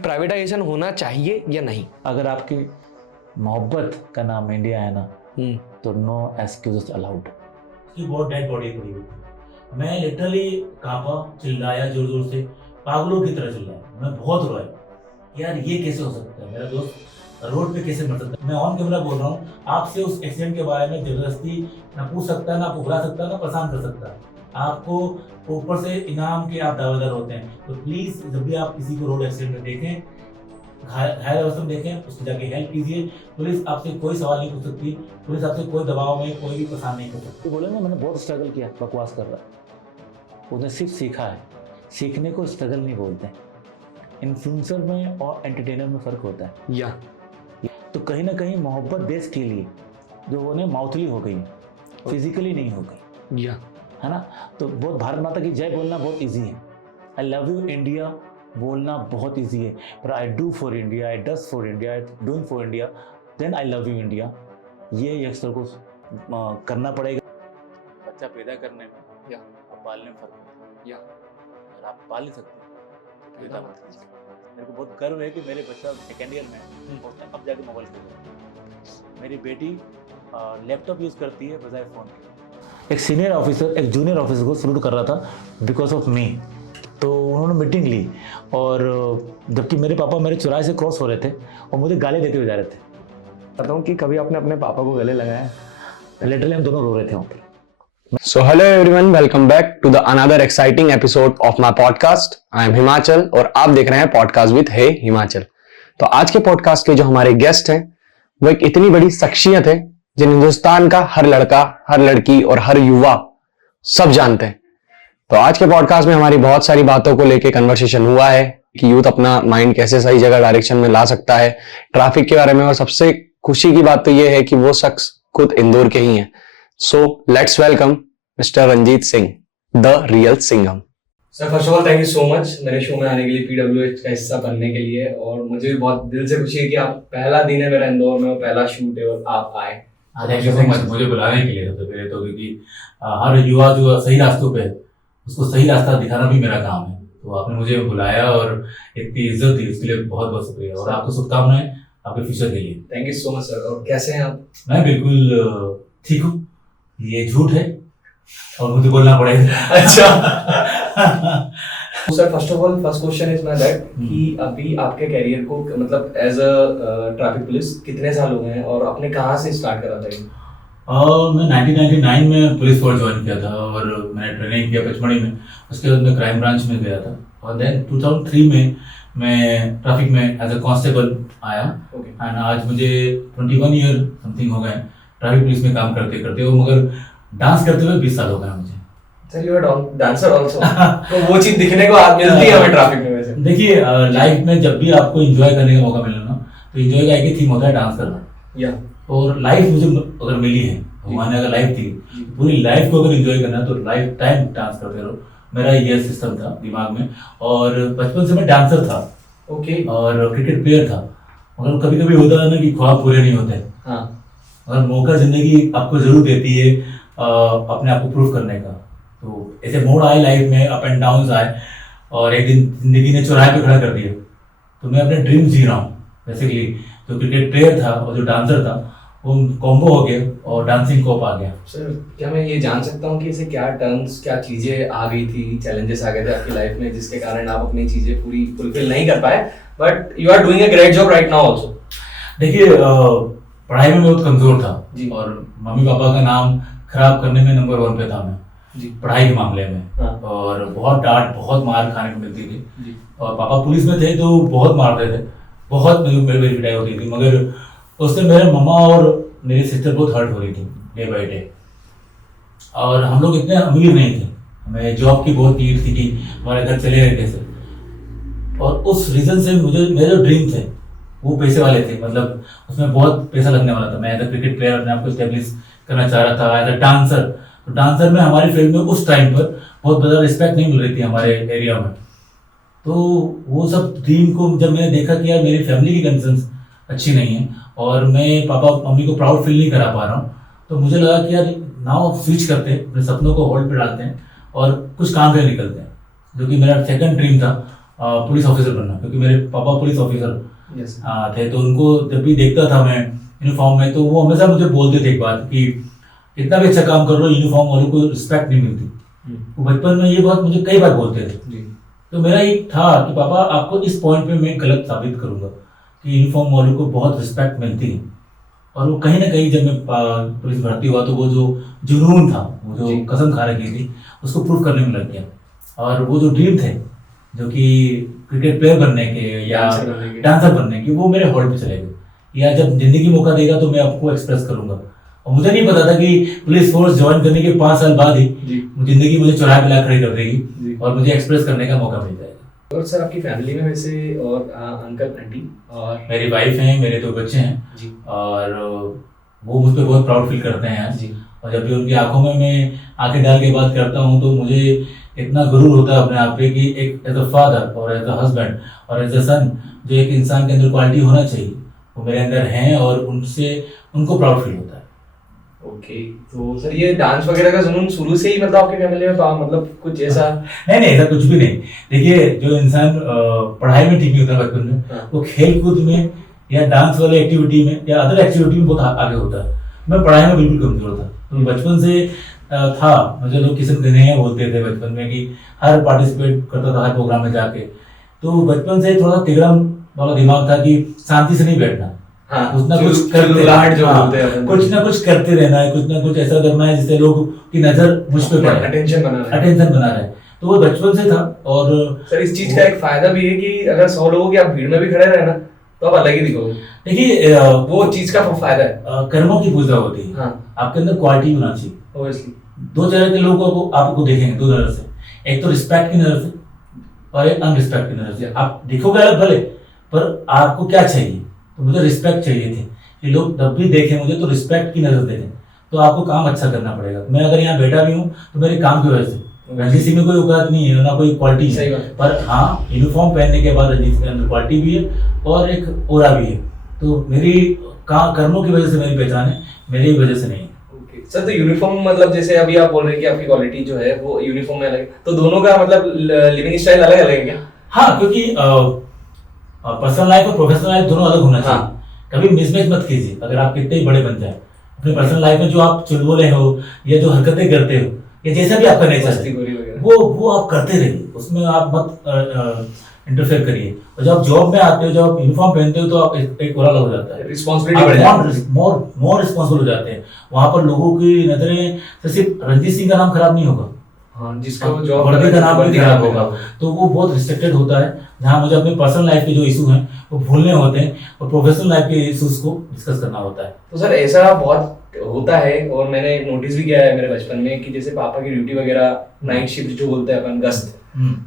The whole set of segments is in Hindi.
प्राइवेटाइजेशन होना चाहिए या नहीं? अगर आपकी मोहब्बत का नाम इंडिया है ना तो नो एक्सक्यूजेस अलाउड। उसकी बहुत डेड बॉडी पड़ी हुई थी। मैं लिटरली कांपा, चिल्लाया जोर जोर से, पागलों की तरह चिल्लाया। मैं बहुत रोया, यार ये कैसे हो सकता है, मेरा दोस्त रोड पे कैसे मर सकता है। मैं ऑन कैमरा बोल रहा हूँ, आपसे उस एक्सीडेंट के बारे में जबरदस्ती ना पूछ सकता है, ना बुला सकता है, ना परेशान कर सकता है। आपको ऊपर से इनाम के आप दावेदार होते हैं। तो प्लीज जब भी आप किसी को रोड एक्सीडेंट में देखें, घायल अवस्था में देखें, उसको जाके हेल्प कीजिए। पुलिस आपसे कोई सवाल नहीं पूछ सकती, पुलिस आपसे कोई दबाव में कोई भी परेशान नहीं कर सकती। तो बोले ना मैंने बहुत स्ट्रगल किया, बकवास कर रहा। उसने सिर्फ सीखा है, सीखने को स्ट्रगल नहीं बोलते। इन्फ्लुएंसर में और एंटरटेनर में फ़र्क होता है। या तो कहीं ना कहीं मोहब्बत देश के लिए जो उन्हें माउथली हो गई, फिजिकली नहीं हो गई, या है ना। तो बहुत भारत माता की जय बोलना बहुत इजी है, आई लव यू इंडिया बोलना बहुत इजी है, पर I do for India, I does for India, I doing for India, then I love you India, ये यंगस्टर को करना पड़ेगा। बच्चा पैदा करने में या पालने में फर्क होता है। या अगर आप पाल नहीं सकते तो पैदा मत कीजिए। मेरे को बहुत गर्व है कि मेरे बच्चा सेकेंड ईयर में है और उसने अब जाके मोबाइल खेल रहा है। मेरी बेटी लैपटॉप यूज़ करती है बजाय फ़ोन के। एक सीनियर ऑफिसर एक जूनियर ऑफिसर को सल्यूट कर रहा था बिकॉज ऑफ मी। तो उन्होंने मीटिंग ली और जबकि मेरे पापा मेरे चौराहे से क्रॉस हो रहे थे और मुझे गाली देते हुए जा रहे थे। कहता हूँ कि कभी आपने अपने पापा को गले लगाया? लिटरली हम दोनों रो रहे थे वहाँ पर। So hello everyone, welcome back to the another exciting episode of my podcast. I am Himachal और आप देख रहे हैं पॉडकास्ट विद हे हिमाचल। तो आज के पॉडकास्ट के जो हमारे गेस्ट हैं वो एक इतनी बड़ी शख्सियत है जिन हिंदुस्तान का हर लड़का, हर लड़की और हर युवा सब जानते हैं। तो आज के पॉडकास्ट में हमारी बहुत सारी बातों को लेके कन्वर्सेशन हुआ है कि यूथ अपना माइंड कैसे सही जगह डायरेक्शन में ला सकता है, ट्रैफिक के बारे में, और सबसे खुशी की बात तो ये है कि वो शख्स खुद इंदौर के ही हैं। So let's welcome Mr. Ranjit Singh, the real Singham. Sir first of all thank you so much मेरे शो में आने के लिए, PWH का हिस्सा बनने के लिए। और मुझे भी बहुत दिल से खुशी है कि आप पहला दिन है मेरा इंदौर में, पहला शूट है और आप आए। थैंक यू सो मच मुझे बुलाने के लिए। सबसे पहले तो क्योंकि हर युवा जो सही रास्तों पे है उसको सही रास्ता दिखाना भी मेरा काम है। तो आपने मुझे बुलाया और इतनी इज्जत दी उसके लिए बहुत बहुत शुक्रिया, और आपको शुभकामनाएं आपके फ्यूचर के लिए। Thank you so much sir. और कैसे हैं आप? मैं बिल्कुल ठीक हूँ, ये झूठ है और मुझे बोलना पड़ेगा। अच्छा sir first of all first question is my that कि अभी आपके करियर को मतलब एज अ ट्रैफिक पुलिस कितने साल हो गए हैं और आपने कहाँ से स्टार्ट करा था ये? मैं 1999 में पुलिस फोर्स ज्वाइन किया था और मैंने ट्रेनिंग किया पचमढ़ी में। उसके बाद मैं क्राइम ब्रांच में गया था और देन 2003 में मैं ट्रैफिक में एज अ कांस्टेबल आया। एंड आज मुझे 21 ईयर समथिंग हो गए ट्रैफिक पुलिस में काम करते करते, और मगर डांस करते हुए 20 साल हो गए मुझे। Sir you are dancer also. तो वो चीज दिखने को मिलती है हमें ट्रैफिक में। वैसे देखिए लाइफ में जब भी आपको एंजॉय करने का मौका मिले ना, तो एंजॉय का एक ही थीम होता है डांस करना। या और लाइफ मुझे अगर मिली है, भगवान ने अगर लाइफ थी, पूरी लाइफ को अगर एंजॉय करना है तो लाइफ टाइम डांस करते रहो। मेरा ये सिस्टम था दिमाग में, और बचपन से मैं डांसर था ओके और क्रिकेट प्लेयर था। मगर कभी कभी होता है ना कि ख्वाब पूरे नहीं होते। हाँ मगर मौका जिंदगी आपको जरूर देती है अपने आप को प्रूव करने का। तो ऐसे मोड़ आए लाइफ में, अप एंड डाउन आए, और एक दिन जिंदगी ने चौराहे पे खड़ा कर दिया। तो मैं अपने ड्रीम जी रहा हूँ बेसिकली। जो क्रिकेट प्लेयर था और जो डांसर था वो कॉम्बो हो गया और डांसिंग कोप आ गया। सर क्या मैं ये जान सकता हूँ कि इसे क्या टर्म्स, क्या चीजें आ गई थी, चैलेंजेस आ गए थे आपकी लाइफ में जिसके कारण आप अपनी चीजें पूरी फुलफिल नहीं कर पाए, but you are doing a great job right now also? देखिए पढ़ाई में बहुत कमजोर था जी। और मम्मी पापा का नाम खराब करने में नंबर 1 पे था मैं जी। पढ़ाई के मामले में। हाँ। और बहुत डांट, बहुत मार खाने को मिलती थी जी। और पापा पुलिस में थे तो बहुत मारते थे, बहुत मेरी पिटाई होती थी। मगर उससे मेरे मम्मा और मेरी सिस्टर बहुत हर्ट हो रही थी डे बाई डे। और हम लोग इतने अमीर नहीं थे, हमें जॉब की बहुत नीड थी कि हमारे घर चले रहे कैसे। और उस रीज़न से मुझे मेरे जो ड्रीम थे वो पैसे वाले थे, मतलब उसमें बहुत पैसा लगने वाला था। मैं एज अ क्रिकेट प्लेयर अपने आप को स्टेब्लिश करना चाह रहा था। एज अ डांसर, तो डांसर में हमारी फील्ड में उस टाइम पर बहुत ज़्यादा रिस्पेक्ट नहीं मिल रही थी हमारे एरिया में। तो वो सब ड्रीम को जब मैंने देखा कि यार मेरी फैमिली की कंडीशंस अच्छी नहीं है और मैं पापा मम्मी को प्राउड फील नहीं करा पा रहा हूँ, तो मुझे लगा कि यार नाउ स्विच करते हैं, अपने सपनों को होल्ड पे डालते हैं और कुछ काम पे निकलते हैं, जो कि मेरा सेकंड ड्रीम था। पुलिस ऑफिसर बनना, क्योंकि मेरे पापा पुलिस ऑफिसर Yes. थे। तो उनको जब भी देखता था मैं यूनिफॉर्म में, तो वो हमेशा मुझे बोलते थे एक बात कि कितना भी अच्छा काम कर लो, यूनिफॉर्म वालों को रिस्पेक्ट नहीं मिलती। वो बचपन में ये बात मुझे कई बार बोलते थे। जी। तो मेरा एक था कि पापा आपको इस पॉइंट पे मैं गलत साबित करूंगा कि यूनिफॉर्म वालों को बहुत रिस्पेक्ट मिलती है। और वो कहीं ना कहीं जब मैं पुलिस भर्ती हुआ तो वो जो जुनून था, वो जो जी। कसम खा रखी थी, उसको प्रूव करने में लग गया। और वो जो ड्रीम थे, जो कि क्रिकेट प्लेयर बनने के या डांसर बनने के, वो मेरे हॉल्ट पे चले गए। या जब जिंदगी मौका देगा तो मैं आपको एक्सप्रेस करूंगा। और मुझे नहीं पता था कि पुलिस फोर्स ज्वाइन करने के 5 साल बाद ही जिंदगी मुझे चौराहे पे ला खड़ी कर देगी और मुझे एक्सप्रेस करने का मौका मिल जाएगा। और सर आपकी फैमिली में वैसे और अंकल आंटी और मेरी वाइफ है, मेरे 2 बच्चे हैं जी। और वो मुझ पर बहुत प्राउड फील करते हैं आज। जी। और जब भी उनकी आंखों में मैं आंखें डाल के बात करता हूँ तो मुझे इतना गुरूर होता है अपने आप पे कि एक एज अ फादर और एज अ हस्बैंड और एज अ सन जो एक इंसान के अंदर क्वालिटी होना चाहिए वो मेरे अंदर हैं, और उनसे उनको प्राउड फील होता है। ओके, तो सर ये डांस वगैरह का जुनून शुरू से ही मतलब आपकी फैमिली में था, मतलब कुछ ऐसा? नहीं ऐसा कुछ भी नहीं। देखिए, जो इंसान पढ़ाई में ठीक नहीं होता बचपन में, वो खेल कूद में या डांस वाले एक्टिविटी में या अदर एक्टिविटी में बहुत आगे होता है। मैं पढ़ाई में बिल्कुल कमजोर था। तो बचपन से था, मुझे लोग किस्म कन्हैया बोलते थे बचपन में कि हर पार्टिसिपेट करता था हर प्रोग्राम में जाके। तो बचपन से थोड़ा तिगड़म वाला दिमाग था कि शांति से नहीं बैठना, कुछ ना कुछ करते कुछ ना कुछ करते रहना है, कुछ ना कुछ ऐसा करना है जिससे लोग की नजर मुझ पे पड़े, अटेंशन बना रहे। तो वो बचपन से था। और सर इस चीज का एक फायदा भी है कि अगर 100 लोगों की आप भीड़ में भी खड़े रहे ना तो आप अलग ही दिखोगे। देखिए, वो चीज का फायदा है। कर्मों की पूजा होती है। आपके अंदर क्वालिटी होना चाहिए। Obviously. 2 तरह के लोगों को आपको देखेंगे 2 नजर से, एक तो रिस्पेक्ट की नजर से और एक अनरिस्पेक्ट की नजर से। आप दिखोगे अलग भले, पर आपको क्या चाहिए? तो मुझे रिस्पेक्ट चाहिए थी कि लोग जब भी देखें मुझे तो रिस्पेक्ट की नजर देखें। तो आपको काम अच्छा करना पड़ेगा। मैं अगर यहाँ बैठा भी हूँ तो मेरे काम की वजह से, रणजीत सिंह में कोई औकात नहीं है, ना कोई क्वालिटी है, पर हाँ यूनिफॉर्म पहनने के बाद रणजीत सिंह के अंदर क्वालिटी भी है और एक ओरा भी है। तो मेरी कर्मों की वजह से मेरी पहचान है, मेरी वजह से नहीं। सर तो यूनिफॉर्म मतलब जैसे अभी आप बोल रहे हैं कि आपकी क्वालिटी जो है वो यूनिफॉर्म में अलग है, तो दोनों का मतलब लिविंग स्टाइल अलग अलग है क्या? हाँ, क्योंकि पर्सनल लाइफ और प्रोफेशनल लाइफ दोनों अलग होना चाहिए। कभी मिसमैच मत कीजिए। अगर आप कितने ही बड़े बन जाए, अपने पर्सनल लाइफ में जो आप चुलबुले हो या जो हरकतें करते हो या जैसा भी आपका नेचर है वो आप करते रहिए, उसमें आप मत इंटरफेयर करिए। और जब आप जॉब में आते हो, जब आप यूनिफॉर्म पहनते हो तो आप एक ओरा हो जाता है, रिस्पॉन्सिबिलिटी मोर रिस्पॉन्सिबल हो जाते हैं। वहां पर लोगों की नजरें सिर्फ रणजीत सिंह का नाम खराब नहीं होगा, जिसका वो जॉब वर्दी का नाम भी खराब होगा। तो वो बहुत रिस्ट्रिक्टेड होता है, जहाँ मुझे अपने पर्सनल लाइफ के जो इशू हैं वो भूलने होते हैं और प्रोफेशनल लाइफ के इशूज को डिस्कस करना होता है। तो सर ऐसा बहुत होता है और मैंने नोटिस भी किया है मेरे बचपन में कि जैसे पापा की ड्यूटी वगैरह नाइट शिफ्ट जो बोलते हैं अपन गश्त,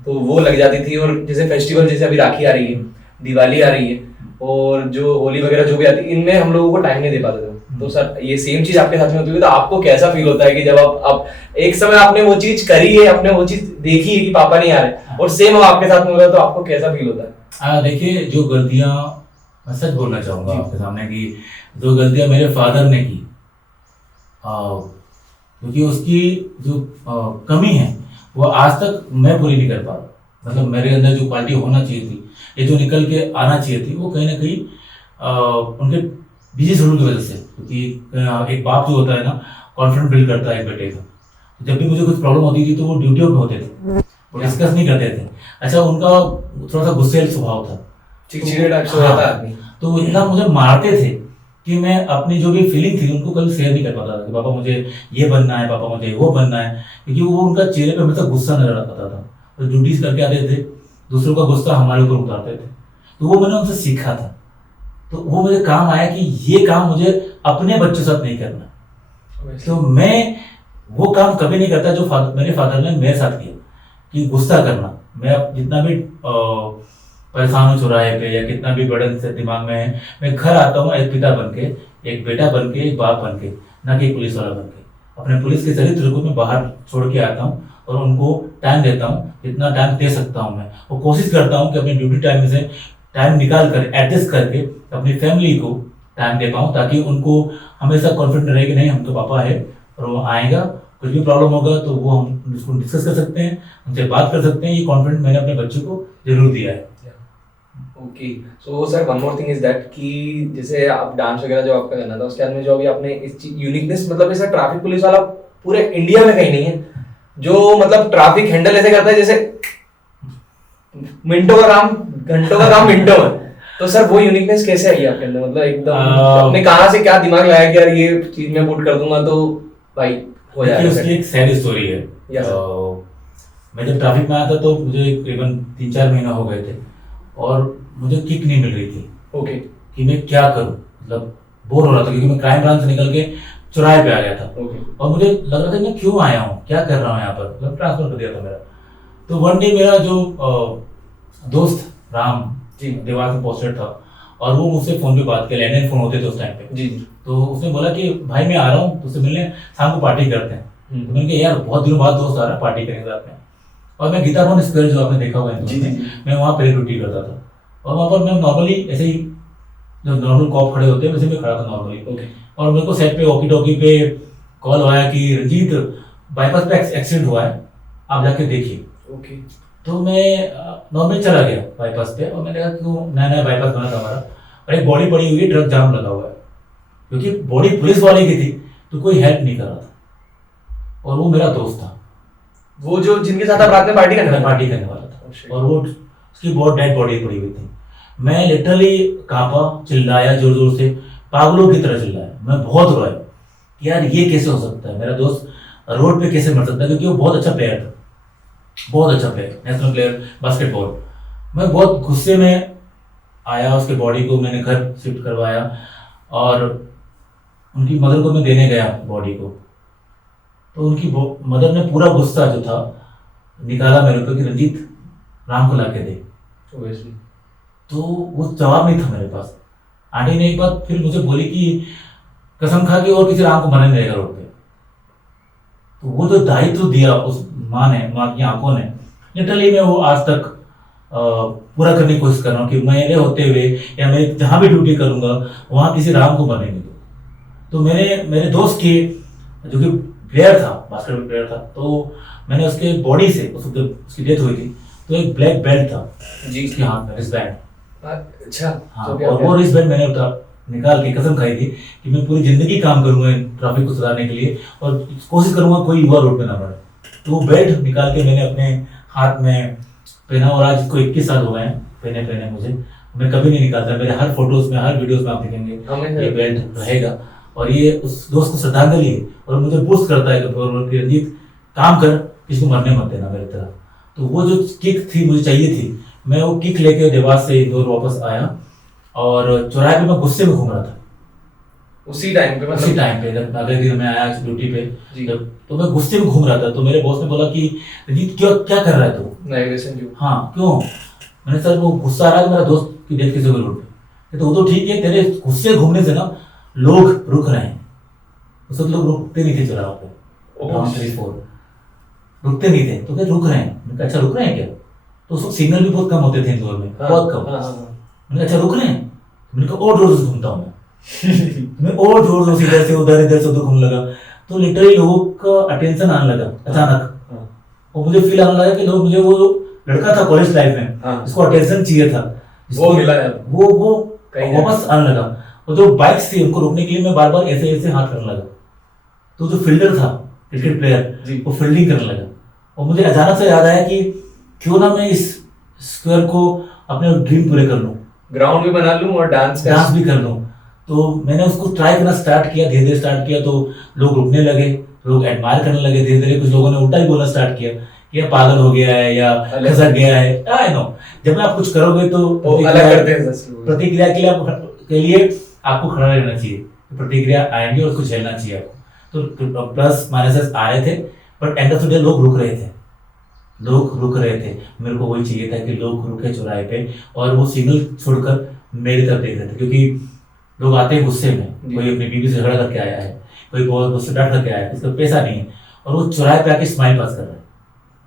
तो वो लग जाती थी। और जैसे फेस्टिवल जैसे अभी राखी आ रही है, दिवाली आ रही है और जो होली वगैरह जो भी आती है, इनमें हम लोगों को टाइम नहीं दे पाते थे। तो सर ये सेम चीज आपके साथ में होती है, तो आपको कैसा फील होता है कि जब आप एक समय आपने वो चीज करी है, आपने वो चीज देखी है कि पापा नहीं आ रहे और सेम आपके साथ में हो रहा है, तो आपको कैसा फील होता है? देखिए, जो गलतियां मैं सच बोलना चाहूंगा आपके सामने कि जो गलतियां मेरे फादर ने की, क्योंकि उसकी जो कमी है वो आज तक मैं पूरी नहीं कर पा रहा। मतलब मेरे अंदर जो क्वालिटी होना चाहिए थी, ये जो निकल के आना चाहिए थी, वो कहीं ना कहीं उनके बिजी शेड्यूल की वजह से। क्योंकि एक बाप जो होता है ना, कॉन्फिडेंस बिल्ड करता है एक बेटे का। जब भी मुझे कुछ प्रॉब्लम होती थी तो वो ड्यूटियों पे होते थे, वो डिस्कस नहीं करते थे। अच्छा, उनका थोड़ा सा गुस्सेल स्वभाव था, चिड़चिड़े टाइप से होता है आदमी। तो इतना मुझे मारते थे कि मैं अपनी जो भी फीलिंग थी उनको कभी शेयर नहीं कर पाता था कि पापा मुझे ये बनना है, पापा मुझे वो बनना है, क्योंकि वो उनका चेहरे पे हमेशा गुस्सा नजर आता था। तो ड्यूटीज करके आते थे, दूसरों का गुस्सा हमारे ऊपर उतारते थे। तो वो मैंने उनसे सीखा था। तो वो मुझे काम आया कि ये काम मुझे अपने बच्चों साथ नहीं करना। तो मैं वो काम कभी नहीं करता जो मेरे फादर ने मेरे साथ किया, कि गुस्सा करना। मैं जितना भी परेशान हूँ चौराहे पे या कितना भी बर्डन से दिमाग में है, मैं घर आता हूँ एक पिता बन के, एक बेटा बन के, एक बाप बन के, ना कि एक पुलिस वाला बन के। अपने पुलिस के चरित्र को मैं बाहर छोड़ के आता हूँ और उनको टाइम देता हूँ, जितना टाइम दे सकता हूँ मैं। और कोशिश करता हूँ कि अपनी ड्यूटी टाइम में से टाइम निकाल कर एडजस्ट करके अपनी फैमिली को टाइम दे पाऊँ, ताकि उनको हमेशा कॉन्फिडेंट रहे कि नहीं हम तो पापा है और वो आएगा, कुछ भी प्रॉब्लम होगा तो वो हम उसको डिस्कस कर सकते हैं, उनसे बात कर सकते हैं। ये कॉन्फिडेंस मैंने अपने बच्चों को जरूर दिया है। Okay, so sir one more thing is that कि जैसे आप डांस वगैरह जो आपका करना था उसके बाद में जो अभी आपने इस यूनिकनेस, मतलब ऐसा ट्रैफिक पुलिस वाला पूरे इंडिया में कहीं नहीं है जो मतलब ट्रैफिक हैंडल ऐसे करता है जैसे मिनटों का काम घंटों का काम मिनटों में। तो सर वो यूनिकनेस कैसे आई आपके अंदर, मतलब एकदम आपने कहाँ से क्या दिमाग लगाया कि यार ये चीज मैं पुट कर दूंगा तो भाई हो जाएगा। उसकी एक सैड स्टोरी है। मैं जब ट्रैफिक में आया था तो मुझे करीबन 3-4 महीना हो गए थे और मुझे किक नहीं मिल रही थी। ओके, कि मैं क्या करूं, मतलब बोर हो रहा था क्योंकि मैं क्राइम ब्रांच से निकल के चौराहे पे आ गया था। और मुझे लग रहा था मैं क्यों आया हूँ, क्या कर रहा हूँ यहाँ पर, मतलब ट्रांसफर कर दिया था मेरा। तो वन डे मेरा जो दोस्त राम देवास में पोस्टेड था और वो मुझसे फोन पे बात किया, लैंडलाइन फोन होते थे उस टाइम पे। तो उसने बोला कि भाई मैं आ रहा हूँ तुझसे मिलने, शाम को पार्टी करते हैं। तो मैंने कहा यार बहुत दिनों बाद दोस्त आ रहा है, पार्टी करेंगे साथ में। और मैं गीता भवन स्क्वायर जो आपने देखा हुआ है मैं वहाँ पे ड्यूटी करता था और वहाँ पर मैं नॉर्मली ऐसे ही जो नॉर्मल कॉप खड़े होते हैं वैसे मैं खड़ा था नॉर्मली। और मेरे को सेट पे वॉकी टॉकी पे कॉल आया कि रंजीत बाईपास पे एक्सीडेंट हुआ है, आप जाके देखिए। तो मैं नॉर्मली चला गया बाईपास पे और मैंने कहा क्यों, नया बाईपास बना था हमारा और एक बॉडी पड़ी हुई है, ट्रक जाम लगा हुआ है, क्योंकि बॉडी पुलिस वाले की थी तो कोई हेल्प नहीं कर रहा था। और वो मेरा दोस्त था, वो जो जिनके साथ आप रात में पार्टी करने वाला था और वो उसकी बहुत डेड बॉडी पड़ी हुई थी। मैं लिटरली कांपा, चिल्लाया जोर जोर से, पागलों की तरह चिल्लाया। मैं बहुत रोया कि यार ये कैसे हो सकता है, मेरा दोस्त रोड पे कैसे मर सकता है, क्योंकि वो बहुत अच्छा प्लेयर था, बहुत अच्छा प्लेयर, नेशनल प्लेयर बास्केटबॉल। मैं बहुत गुस्से में आया, उसके बॉडी को मैंने घर शिफ्ट करवाया और उनकी मदर को मैं देने गया बॉडी को। तो उनकी मदर ने पूरा गुस्सा जो था निकाला मेरे ऊपर कि रंजीत राम को ला के दे। तो वो जवाब नहीं था मेरे पास। आंटी ने एक बार फिर मुझे बोली कि कसम खा के और किसी राम को मरने नहीं देगा रोड पे। तो वो जो दायित्व दिया उस माँ की आंखों ने, लिटरली मैं वो आज तक पूरा करने की कोशिश कर रहा हूँ कि मेरे होते हुए या मैं जहाँ भी ड्यूटी करूँगा वहाँ किसी राम को मरने नहीं दूँ। तो मेरे दोस्त के जो कि प्लेयर था, बास्केटबॉल प्लेयर था, तो मैंने उसके बॉडी से उसकी डेथ हुई थी तो एक ब्लैक बेल्ट था जी उसके हाथ में, रिस्ट बैंड। अच्छा हाँ, और वो रिस्ट बैंड मैंने निकाल के कसम खाई थी कि मैं पूरी जिंदगी काम करूंगा ट्रैफिक को सुधारने के लिए और कोशिश करूंगा कोई युवा रोड पे ना मरे। तो वो बेल्ट निकाल के मैंने अपने हाथ में पहना और आज इसको 21 साल हो गए हैं पहने मुझे। मैं कभी नहीं निकालता, मेरे हर फोटोज में हर वीडियोज में आप देखेंगे ये बेल्ट रहेगा। और ये उस दोस्त को श्रद्धांजलि है और मुझे बूस्ट करता है कि रंजीत काम कर, किसी को मरने मत देना मेरी तरह। तो वो जो किक थी मुझे चाहिए थी, मैं वो किक लेके देवास से इंदौर वापस आया और चौराहे पे मैं गुस्से में घूम रहा था उसी टाइम पे जब अगले दिन मैं आया ड्यूटी पे जब, तो मैं गुस्से में घूम रहा था। तो मेरे बॉस ने बोला कि रंजीत क्या कर रहा है तू? हाँ क्यों? मैंने सर वो गुस्सा आ रहा है मेरा दोस्त की डेथ कैसे हुई रोड पे। तो वो तो ठीक है, तेरे गुस्से घूमने से ना लोग रुक रहे हैं। उस वक्त लोग रुकते नहीं थे चौराहे पे, रुकते नहीं थे तो क्या रुक रहे हैं? अच्छा रुक रहे हैं क्या? तो उस वक्त सिग्नल भी बहुत कम होते थे इंदौर में, बहुत कम। मैंने अच्छा रुक रहे हैं? मैंने कहा और जोर से घूमता हूँ मैं और जोर से इधर से उधर घूमने लगा। तो लिटरली लोगों का अटेंशन आने लगा अचानक और मुझे फील आने लगा कि लोग मुझे, वो लड़का था कॉलेज लाइफ में जिसको अटेंशन चाहिए था, वो मिला है, वो वापस आने लगा। और जो बाइक्स थी उनको रोकने के लिए मैं बार बार ऐसे हाथ करने लगा। तो जो फील्डर था क्रिकेट प्लेयर वो फील्डिंग करने लगा और मुझे अचानक से याद आया कि क्यों ना मैं इस स्क्वायर को अपने ड्रीम पूरे कर लूं, ग्राउंड भी बना लूं और डांस भी कर लूं। तो मैंने उसको ट्राई करना स्टार्ट किया, धीरे धीरे स्टार्ट किया। तो लोग रुकने लगे, लोग एडमायर करने लगे धीरे धीरे। कुछ लोगों ने उल्टा ही बोलना स्टार्ट किया कि ये पागल हो गया है या खसक गया है। आई नो, जब आप कुछ करोगे तो प्रतिक्रिया के लिए आपको खड़ा रहना चाहिए, प्रतिक्रिया आएंगे और उसको झेलना चाहिए आपको। तो प्लस माइनस आ रहे थे but and of the day लोग रुक रहे थे। मेरे को वही चाहिए था कि लोग रुके चौराहे पे और वो सिग्नल छोड़कर मेरी तरफ देख रहे थे, क्योंकि लोग आते हैं गुस्से में, कोई अपनी बीवी से झगड़ा करके आया है, कोई बहुत गुस्से डांट करके आया है, इसका पैसा नहीं है और वो चौराहे पे आके स्माइल पास कर रहा है,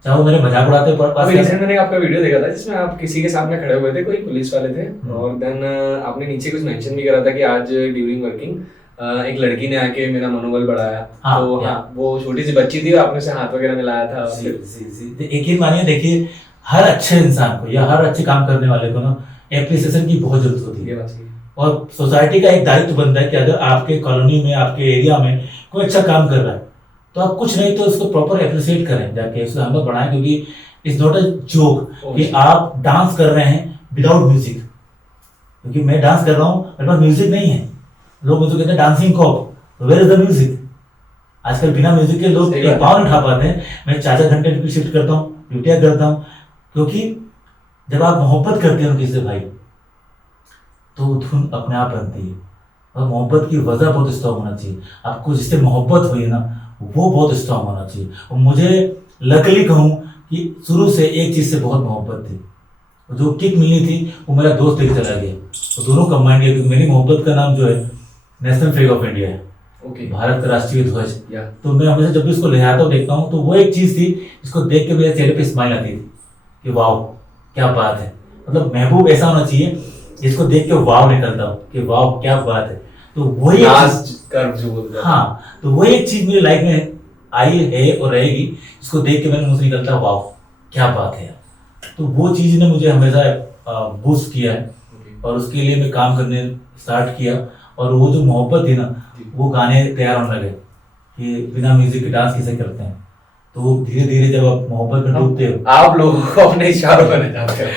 चाहे वो मेरे मजाक उड़ाते पास। रिसेंट मैंने आपका वीडियो देखा था जिसमें आप किसी के सामने खड़े हुए थे, कोई पुलिस वाले थे और देन आपने नीचे कुछ मेंशन भी करा था कि आज ड्यूरिंग वर्किंग एक लड़की ने आके मेरा मनोबल बढ़ाया। हाँ, तो हाँ, वो छोटी सी बच्ची थी, आपने से हाथ वगैरह मिलाया था। यकीन मानिए, देखिए हर अच्छे इंसान को या हर अच्छे काम करने वाले को ना एप्रिसिएशन की बहुत जरूरत होती है। और सोसाइटी का एक दायित्व बनता है कि अगर आपके कॉलोनी में, आपके एरिया में कोई अच्छा काम कर रहा है तो आप कुछ नहीं तो उसको प्रॉपर एप्रिशिएट करें, जाके उसको हिम्मत बढ़ाएं, क्योंकि इट्स नॉट अ जोक कि आप डांस कर रहे हैं विदाउट म्यूजिक। क्योंकि मैं डांस कर रहा हूँ, मेरे पास म्यूजिक नहीं है, लोग मुझे कहते हैं dancing cop, where is the music. आजकल बिना म्यूजिक के लोग एक पाँव नहीं उठा पाते हैं। मैं 4-4 घंटे ड्यूटी शिफ्ट करता हूँ, ड्यूटियाँ करता हूँ, क्योंकि जब आप मोहब्बत करते हो किसी से भाई तो धुन अपने आप बनती है। और मोहब्बत की वजह बहुत स्ट्रॉन्ग होना चाहिए। आपको जिससे मोहब्बत हुई ना वो बहुत स्ट्रॉन्ग होना चाहिए। और मुझे लकली कहूँ कि शुरू से एक चीज़ से बहुत मोहब्बत थी, जो किक मिली थी वो मेरा दोस्त लेके चला गया। तो दोनों कंबाइंड किया, क्योंकि मेरी मोहब्बत का नाम जो है नेशनल फ्लैग ऑफ इंडिया है, भारत का राष्ट्रीय ध्वज। तो मैं हमेशा जब भी उसको ले आता हूँ देखता हूँ तो वो एक चीज़ थी जिसको देख के मेरे चेहरे पे स्माइल आती थी कि वाह क्या बात है। मतलब महबूब ऐसा होना चाहिए जिसको देख के वाव निकलता हो कि वाह क्या बात है। तो वही हाँ, तो वही एक चीज मेरी लाइफ में आई है और रहेगी, जिसको देख के मेरे मुंह से निकलता है वाह क्या बात है। तो वो चीज ने मुझे हमेशा बूस्ट किया है और उसके लिए मैं काम करने स्टार्ट किया। और वो जो मोहब्बत थी ना, वो गाने तैयार होने लगे कि बिना म्यूजिक के डांस कैसे करते हैं। तो धीरे धीरे जब आप मोहब्बत में डूबते हो, आप लोगों को अपने इशारों पर नचाते हो।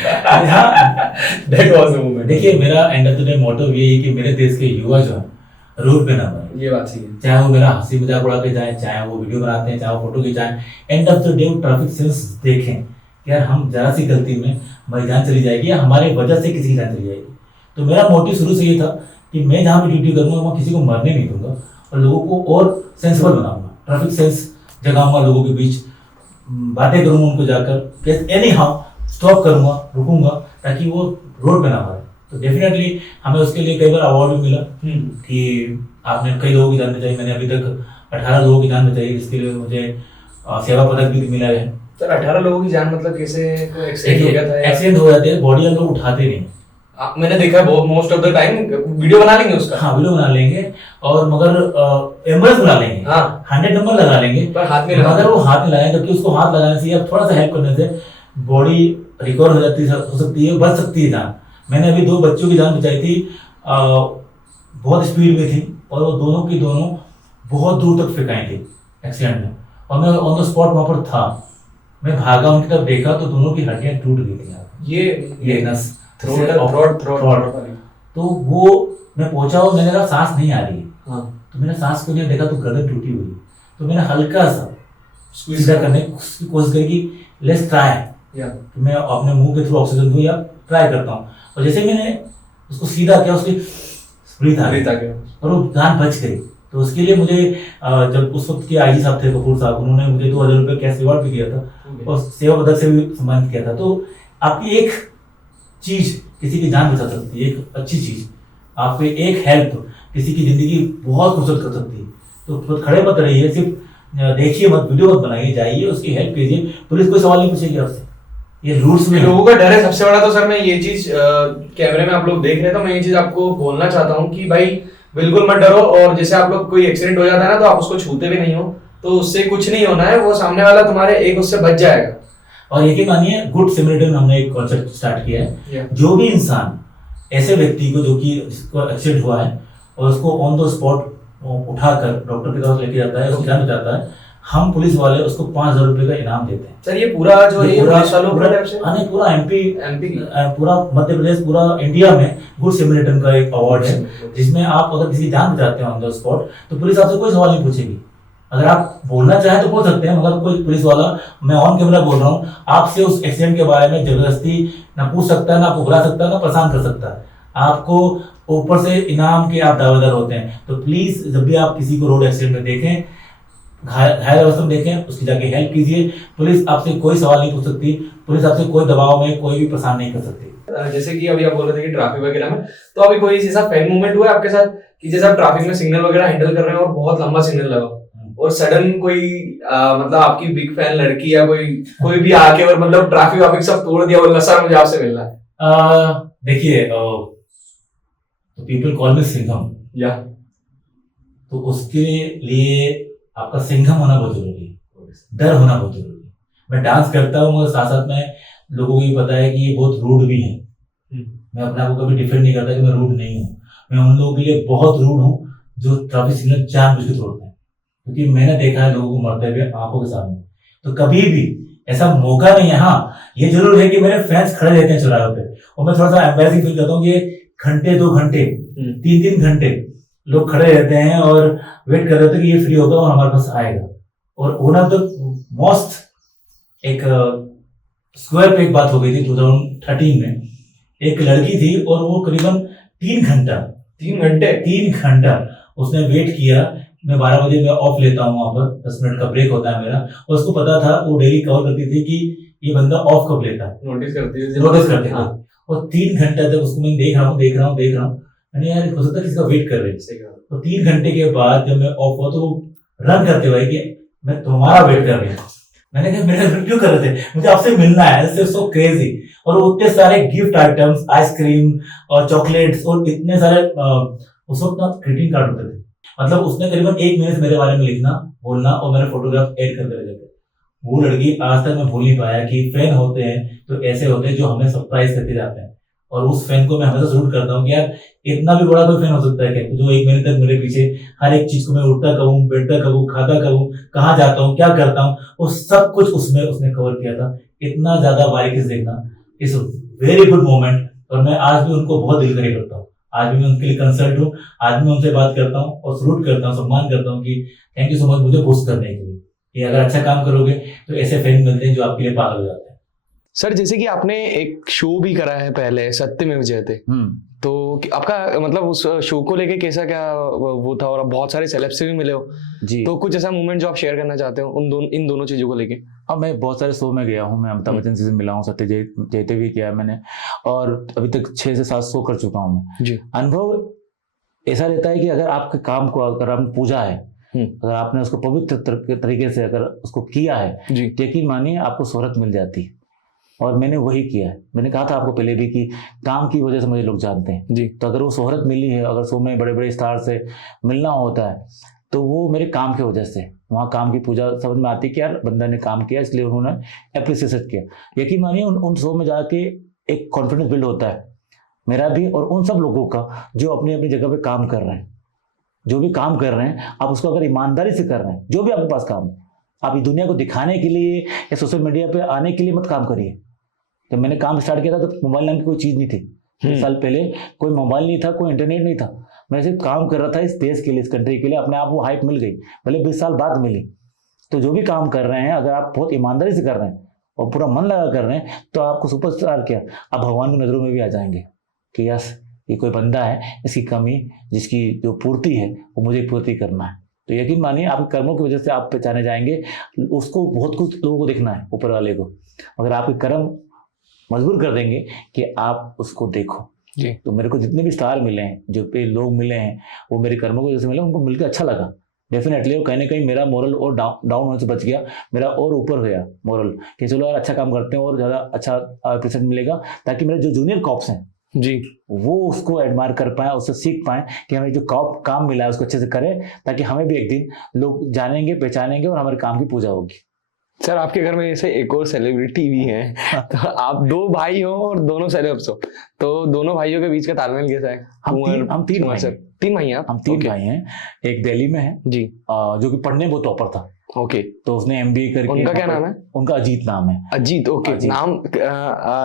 That was the moment. देखिए मेरा एंड ऑफ द डे मोटो ये है कि मेरे देश के युवा जो है रूट पे ना बने। ये बात सही है। चाहे वो मेरा हंसी मजाक उड़ा के जाए, चाहे वो वीडियो बनाते हैं, चाहे वो फोटो खिंचाएं, end of the day traffic sense देखें कि यार हम जरा सी गलती में हमारी जान चली जाएगी या हमारे वजह से किसी की जान चली जाएगी। तो मेरा मोटिव शुरू से ये था कि मैं जहाँ पे ड्यूटी करूँगा वहाँ किसी को मरने नहीं दूंगा और लोगों को और सेंसिबल बनाऊंगा, ट्रैफिक सेंस जगाऊंगा, लोगों के बीच बातें करूंगा उनको जाकर, एनी हाउ स्टॉप करूंगा, रुकूंगा, ताकि वो रोड पे ना मरे। तो डेफिनेटली हमें उसके लिए कई बार अवार्ड भी मिला कि आपने कई लोगों की जान बचाई। मैंने अभी तक 18 लोगों की जान बचाई, इसके लिए मुझे सेवा पदक भी मिला है। सर 18 लोगों की जान मतलब कैसे? कोई एक्सीडेंट हो गया था? एक्सीडेंट हो जाते हैं, बॉडी लोग उठाते नहीं। मैंने देखा most of the time video बना लेंगे उसका। हाँ वीडियो बना लेंगे और मगर एम्बुलेंस बुला लेंगे, हाँ 100 नंबर लगा लेंगे, पर हाथ में मगर वो हाथ में लगाएंगे, जबकि उसको हाथ लगाने से या थोड़ा सा हेल्प करने से बॉडी रिकवर हो जाती हो सकती है, बच सकती है जान। मैंने अभी 2 बच्चों की जान बचाई थी, बहुत स्पीड में थी और वो दोनों की दोनों बहुत दूर तक फेंकाई थी एक्सीडेंट में, और मैं ऑन द स्पॉट वहां पर था। मैं भागा, उनकी तरफ देखा तो दोनों की हड्डियां टूट गई थी। ये नस थ्रोट। तो वो मैं पहुंचा और मैंने कहा सांस नहीं आ रही है। हाँ। तो मैंने सांस को नहीं देखा तो गर्दन टूटी हुई। तो मैंने हल्का सा सीधा करने की कोशिश करी कि लेट्स ट्राई, मैं अपने मुंह के थ्रू ऑक्सीजन दूं या ट्राई करता हूँ। और जैसे मैंने उसको सीधा किया, उसकी ब्रीथ आ गया और वो जान बच गई। तो उसके लिए मुझे जब उस वक्त के आईजी साहब थे, कपूर साहब, उन्होंने मुझे 2000 रुपये कैश रिवॉर्ड भी किया था और सेवा पदक से भी सम्मानित किया था। तो आपकी एक चीज किसी की जान बचा सकती है, एक अच्छी चीज, आपको एक हेल्प किसी की जिंदगी बहुत खूबसूरत कर सकती है। तो खड़े मत रहिए, सिर्फ देखिए मत, वीडियो मत बनाइए, जाइए उसकी हेल्प कीजिए। पुलिस कोई सवाल नहीं पूछेगी आपसे, ये रूल्स में। लोगों का डर है सबसे बड़ा। तो सर मैं ये चीज कैमरे में आप लोग देख रहे हैं तो मैं ये चीज आपको बोलना चाहता हूँ कि भाई बिल्कुल मत डरो। और जैसे आप लोग कोई एक्सीडेंट हो जाता है ना तो आप उसको छूते भी नहीं हो, तो उससे कुछ नहीं होना है, वो सामने वाला तुम्हारे एक उससे बच जाएगा। और यकीन मानिए गुड सिमरिटन हमने एक कॉन्सेप्ट स्टार्ट किया है। जो भी इंसान ऐसे व्यक्ति को जो कि एक्सीडेंट हुआ है और उसको ऑन द स्पॉट उठाकर डॉक्टर के पास लेके जाता है, उसकी जान बचाता है, हम पुलिस वाले उसको 5000 रुपए का इनाम देते हैं। सर ये पूरा जो है पूरा एमपी पूरा मध्य प्रदेश, पूरा इंडिया में गुड सिमरिटन का एक अवार्ड है, जिसमें आप अगर किसी जान बचाते हैं ऑन द स्पॉट तो पुलिस आपसे कोई सवाल नहीं पूछेगी। अगर आप बोलना चाहें तो बोल सकते हैं, मगर कोई पुलिस वाला, मैं ऑन कैमरा बोल रहा हूँ, आपसे उस एक्सीडेंट के बारे में जबरदस्ती ना पूछ सकता है, ना आपको बुला सकता है, ना परेशान कर सकता है। आपको ऊपर से इनाम के आप दावेदार होते हैं। तो प्लीज जब भी आप किसी को रोड एक्सीडेंट में देखें, घायल अवस्था में देखें, उसकी जाके हेल्प कीजिए। पुलिस आपसे कोई सवाल नहीं पूछ सकती, पुलिस आपसे कोई दबाव में कोई भी परेशान नहीं कर सकती। जैसे कि अभी आप बोल रहे थे कि ट्रैफिक वगैरह में, तो अभी कोई ऐसा फैन मूवमेंट हुआ है आपके साथ कि जैसे आप ट्रैफिक में सिग्नल वगैरह हैंडल कर रहे हैं और बहुत लंबा सिग्नल लगा और सडन कोई मतलब आपकी बिग फैन लड़की या कोई भी आके और मतलब ट्रैफिक वाफिक सब तोड़ दिया और सर मुझे आपसे मिलना है? देखिए पीपल कॉल मी सिंघम, या तो उसके लिए आपका संयम होना बहुत जरूरी है, डर होना बहुत जरूरी है। मैं डांस करता हूँ मगर साथ साथ में लोगों को ये पता है कि ये बहुत रूड भी है। मैं अपने आप को कभी डिफेंड नहीं करता कि मैं रूड नहीं हूँ। मैं उन लोगों के लिए बहुत रूड हूँ जो ट्रैफिक सिग्नल जानबूझ के तोड़ते हैं, क्योंकि मैंने देखा है लोगों को मरते हुए आंखों के सामने। तो कभी भी ऐसा मौका नहीं है। हाँ, ये जरूर है कि मेरे फैंस खड़े रहते हैं चौराहे पे और मैं थोड़ा सा एम्बैरेसिंग फील करता हूँ कि घंटे 2 घंटे 3 घंटे लोग खड़े रहते हैं और वेट कर रहे होते हैं कि ये फ्री होगा और हमारे पास आएगा। और होना तो मोस्ट एक स्क्वायर पे एक बात हो गई थी 2013 में। एक लड़की थी और वो करीबन 3 घंटा उसने वेट किया। मैं 12 बजे मैं ऑफ लेता हूँ, वहां पर 10 मिनट का ब्रेक होता है मेरा, और उसको पता था, वो डेली कॉल करती थी कि ये बंदा ऑफ कब लेता है, नोटिस करते हाँ। और 3 घंटा तक उसको मैं देख रहा हूँ। मैंने यार हो सकता है किसका वेट कर रहे हैं। तो 3 घंटे के बाद जब मैं ऑफ हुआ तो वो रन करते हुए कि मैं तुम्हारा वेट कर रही हूँ। मैंने कहा मेरा वेट क्यों कर रहे थे, मुझे आपसे मिलना है, सो क्रेजी। और वो इतने सारे गिफ्ट आइटम्स, आइसक्रीम और चॉकलेट्स और इतने सारे उस वक्त ना ग्रीटिंग कार्ड होते थे। मतलब उसने करीबन 1 महीने से मेरे बारे में लिखना, बोलना और मेरे फोटोग्राफ ऐड करते रहते थे। वो लड़की आज तक मैं भूल नहीं पाया कि फैन होते हैं तो ऐसे होते हैं जो हमें सरप्राइज करके जाते हैं। और उस फैन को मैं हमेशा सल्यूट करता हूँ कि यार इतना भी बड़ा कोई फैन हो सकता है क्या, जो 1 महीने तक मेरे पीछे हर एक चीज को मैं उठता कब हूँ, बैठता कब हूँ, खाता कब हूँ, कहाँ जाता हूँ, क्या करता हूँ, वो सब कुछ उसमें उसने कवर किया था। इतना ज्यादा बारीकी से देखना इज वेरी गुड मोमेंट। और मैं आज भी उनको बहुत दिल करीब रखता हूँ। आज भी मैं उनके लिए कंसल्ट हूँ, आज भी मैं उनसे बात करता हूँ और सल्यूट करता हूँ, सम्मान करता हूँ कि थैंक यू सो मच मुझे बूस्ट करने के लिए। कि अगर अच्छा काम करोगे तो ऐसे फैन मिलते हैं जो आपके लिए पागल हो जाते हैं। सर जैसे कि आपने एक शो भी करा है पहले, सत्यमेव जयते, तो आपका मतलब उस शो को लेके कैसा क्या वो था, और बहुत सारे सेलेब्स से भी मिले हो जी। तो कुछ ऐसा मोमेंट जो आप शेयर करना चाहते हो इन दोनों चीजों को लेके? अब मैं बहुत सारे शो में गया हूँ, मैं अमिताभ बच्चन से मिला हूँ, सत्य जयते भी किया है मैंने, और अभी तक 6 से 7 शो कर चुका हूँ मैं जी। अनुभव ऐसा रहता है कि अगर आपके काम को, अगर आपने पूजा है, अगर आपने उसको पवित्र तरीके से अगर उसको किया है, यकीन मानिए आपको शोहरत मिल जाती है। और मैंने वही किया है। मैंने कहा था आपको पहले भी कि काम की वजह से मुझे लोग जानते हैं जी। तो अगर वो शोहरत मिली है, अगर शो में बड़े बड़े स्टार से मिलना होता है तो वो मेरे काम की वजह से, वहाँ काम की पूजा समझ में आती है कि यार बंदा ने काम किया इसलिए उन्होंने अप्रिसिएट किया। यकीन मानिए उन शो में जाके एक कॉन्फिडेंस बिल्ड होता है मेरा भी और उन सब लोगों का जो अपनी अपनी जगह पे काम कर रहे हैं। जो भी काम कर रहे हैं आप उसको अगर ईमानदारी से कर रहे हैं, जो भी आपके पास काम है, आप इस दुनिया को दिखाने के लिए या सोशल मीडिया पे आने के लिए मत काम करिए। जब मैंने काम स्टार्ट किया था तो मोबाइल नाम की कोई चीज़ नहीं थी। 20 साल पहले कोई मोबाइल नहीं था, कोई इंटरनेट नहीं था। मैं सिर्फ काम कर रहा था इस देश के लिए, इस कंट्री के लिए। अपने आप वो हाइप मिल गई, भले 20 साल बाद मिली। तो जो भी काम कर रहे हैं अगर आप बहुत ईमानदारी से कर रहे हैं और पूरा मन लगा कर रहे हैं तो आपको सुपरस्टार क्या, आप भगवान की नज़रों में भी आ जाएंगे कि यस ये कोई बंदा है, इसकी कमी जिसकी जो पूर्ति है वो मुझे पूर्ति करना है। तो यकीन मानिए आपके कर्मों की वजह से आप पहचाने जाएंगे। उसको बहुत कुछ लोगों को देखना है, ऊपर वाले को। अगर आपके कर्म मजबूर कर देंगे कि आप उसको देखो जी। तो मेरे को जितने भी स्टार मिले हैं, जो पे लोग मिले हैं, वो मेरे कर्मों की वजह से मिले, उनको मिलकर अच्छा लगा डेफिनेटली। वो कहीं ना कहीं मेरा मोरल और डाउन होने से बच गया, मेरा और ऊपर गया मोरल कि चलो यार अच्छा काम करते हैं और ज़्यादा अच्छा प्रेजेंट मिलेगा, ताकि मेरे जो जूनियर कॉप्स हैं जी वो उसको एडमायर कर पाए, उससे सीख पाए कि हमें जो काम मिला है उसको अच्छे से करें, ताकि हमें भी एक दिन लोग जानेंगे, पहचानेंगे और हमारे काम की पूजा होगी। सर आपके घर में जैसे एक और सेलिब्रिटी भी है तो आप 2 भाई हो और दोनों सेलेब्स हो, तो दोनों भाइयों के बीच का तालमेल कैसा है? हम 3 भाई हैं। 3 भाई हैं? हम 3 भाई हैं। एक दिल्ली में है जी, जो कि पढ़ने में बहुत टॉपर था। ओके। तो उसने MBA करके। उनका क्या नाम है? उनका अजीत नाम है। अजीत, ओके। नाम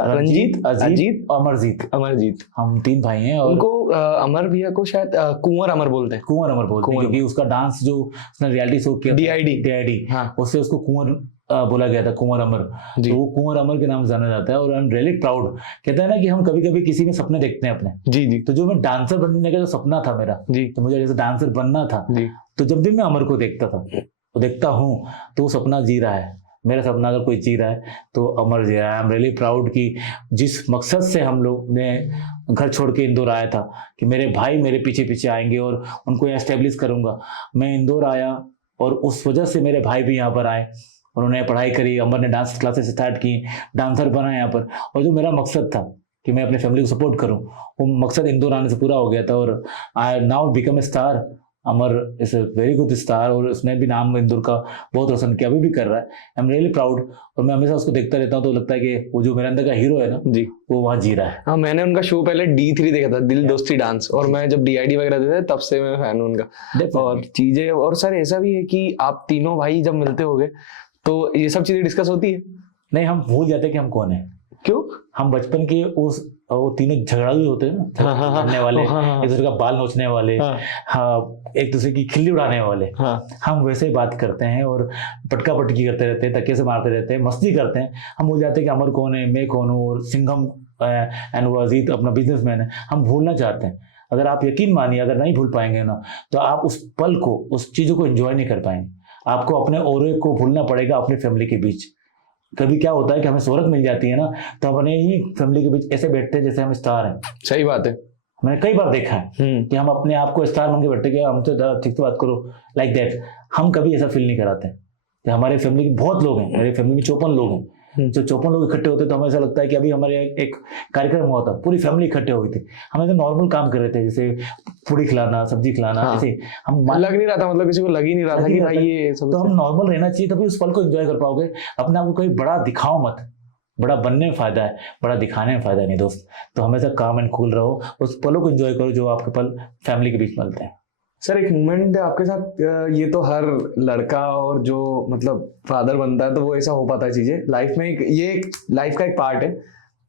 रंजीत, अजीत, अमरजीत। हम 3 भाई हैं और उनको अमर भैया को शायद कुंवर अमर बोलते हैं। कुंवर अमर बोलते हैं क्योंकि उसका डांस जो उसने रियलिटी शो किया DID हाँ, उससे उसको कुंवर बोला गया था, कुंवर अमर। तो वो कुंवर अमर के नाम जाना जाता है और आई एम रियली प्राउड। कहते हैं ना कि हम कभी कभी किसी में सपने देखते हैं अपने जी। तो जो मैं डांसर बनने का जो सपना था मेरा जी, तो मुझे जैसे डांसर बनना था जी, तो जब भी मैं अमर को देखता था, तो देखता हूँ तो वो सपना जी रहा है। मेरा सपना अगर कोई जी रहा है तो अमर जी रहा है। आई एम रियली प्राउड कि जिस मकसद से हम लोग ने घर छोड़ के इंदौर आया था कि मेरे भाई मेरे पीछे पीछे आएंगे और उनको यहाँ एस्टेब्लिश करूँगा, मैं इंदौर आया और उस वजह से मेरे भाई भी यहाँ पर आए, उन्होंने पढ़ाई करी, अमर ने डांस क्लासेस स्टार्ट की, डांसर बना यहाँ पर। और जो मेरा मकसद था कि मैं अपने फैमिली को सपोर्ट करूँ, वो मकसद इंदौर आने से पूरा हो गया था और I now become a star. Amar is a very good star और उसने भी नाम इंदौर का बहुत रोशन किया, अभी भी कर रहा है। आई एम रियली प्राउड और मैं हमेशा उसको देखता रहता हूँ तो लगता है कि वो जो मेरे अंदर का हीरो है ना जी, वो वहाँ जी रहा है। हाँ मैंने उनका शो पहले D3 देखा था, दिल दोस्ती डांस, और मैं जब DID वगैरह देते थे तब से मैं फैन हूँ उनका। और चीजें, और सर ऐसा भी है कि आप तीनों भाई जब मिलते होगे तो ये सब चीजें डिस्कस होती है? नहीं, हम भूल जाते हैं कि हम कौन है। क्यों? हम बचपन के वो तीनों झगड़ालू होते हैं ना, झगड़ने वाले, एक दूसरे का बाल नोचने वाले, हाँ, एक दूसरे की खिल्ली उड़ाने वाले, हम वैसे ही बात करते हैं और पटका पटकी करते रहते हैं, तकिए से मारते रहते हैं, मस्ती करते हैं। हम भूल जाते हैं कि अमर कौन है, मैं कौन हूँ, और सिंघम एंड वो अजीत अपना बिजनेसमैन है। हम भूलना चाहते हैं। अगर आप यकीन मानिए, अगर नहीं भूल पाएंगे ना तो आप उस पल को, उस चीज़ों को एंजॉय नहीं कर पाएंगे। आपको अपने ओरे को भूलना पड़ेगा अपनी फैमिली के बीच। कभी क्या होता है कि हमें शोहरत मिल जाती है ना तो अपने ही फैमिली के बीच ऐसे बैठते हैं जैसे हम स्टार हैं। सही बात है, मैंने कई बार देखा है कि हम अपने आप को स्टार मान के बैठे, कि हमसे ठीक से बात करो, लाइक दैट। हम कभी ऐसा फील नहीं कराते कि हमारे फैमिली के बहुत लोग हैं, मेरे फैमिली में 54 लोग हैं, जो 54 लोग इकट्ठे होते तो हमें ऐसा लगता है कि अभी हमारे एक कार्यक्रम हुआ था, पूरी फैमिली इकट्ठे हुई थी, हम ऐसे नॉर्मल काम कर रहे थे, जैसे पूड़ी खिलाना, सब्जी खिलाना, ऐसे हम लग नहीं रहा था, मतलब किसी को लग ही नहीं रहा था कि भाई ये सब। तो हम नॉर्मल रहना चाहिए, तभी उस पल को एंजॉय कर पाओगे। अपने आप को कहीं बड़ा दिखाओ मत, बड़ा बनने में फायदा है, बड़ा दिखाने में फायदा नहीं दोस्त। तो हमेशा काम एंड कूल रहो, उस पलों को एंजॉय करो जो आपके पल फैमिली के बीच मिलते हैं। सर एक मोमेंट आपके साथ, ये तो हर लड़का और जो मतलब फादर बनता है तो वो ऐसा हो पाता है चीजें लाइफ में, ये एक लाइफ का एक पार्ट है,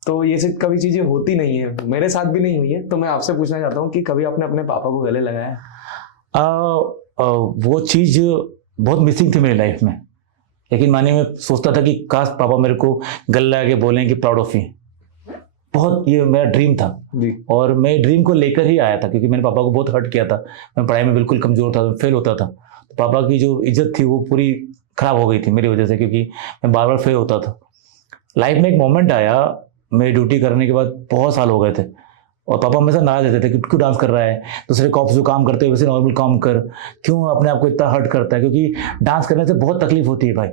तो ये सब कभी चीजें होती नहीं है, मेरे साथ भी नहीं हुई है। तो मैं आपसे पूछना चाहता हूँ कि कभी आपने अपने पापा को गले लगाया है? वो चीज बहुत मिसिंग थी मेरी लाइफ में। लेकिन मानिए, मैं सोचता था कि काश पापा मेरे को गले लगा के बोलें कि प्राउड ऑफ यू। बहुत, ये मेरा ड्रीम था जी। और मैं ड्रीम को लेकर ही आया था, क्योंकि मैंने पापा को बहुत हर्ट किया था। मैं पढ़ाई में बिल्कुल कमजोर था, फेल होता था, तो पापा की जो इज्जत थी वो पूरी खराब हो गई थी मेरी वजह से, क्योंकि मैं बार बार फेल होता था। लाइफ में एक मोमेंट आया, मेरी ड्यूटी करने के बाद बहुत साल हो गए थे और पापा हमेशा नाराज रहते थे कि क्यों डांस कर रहा है, दूसरे कॉप्स जो काम करते हैं वैसे नॉर्मल काम कर, क्यों अपने आप को इतना हर्ट करता है। क्योंकि डांस करने से बहुत तकलीफ होती है भाई।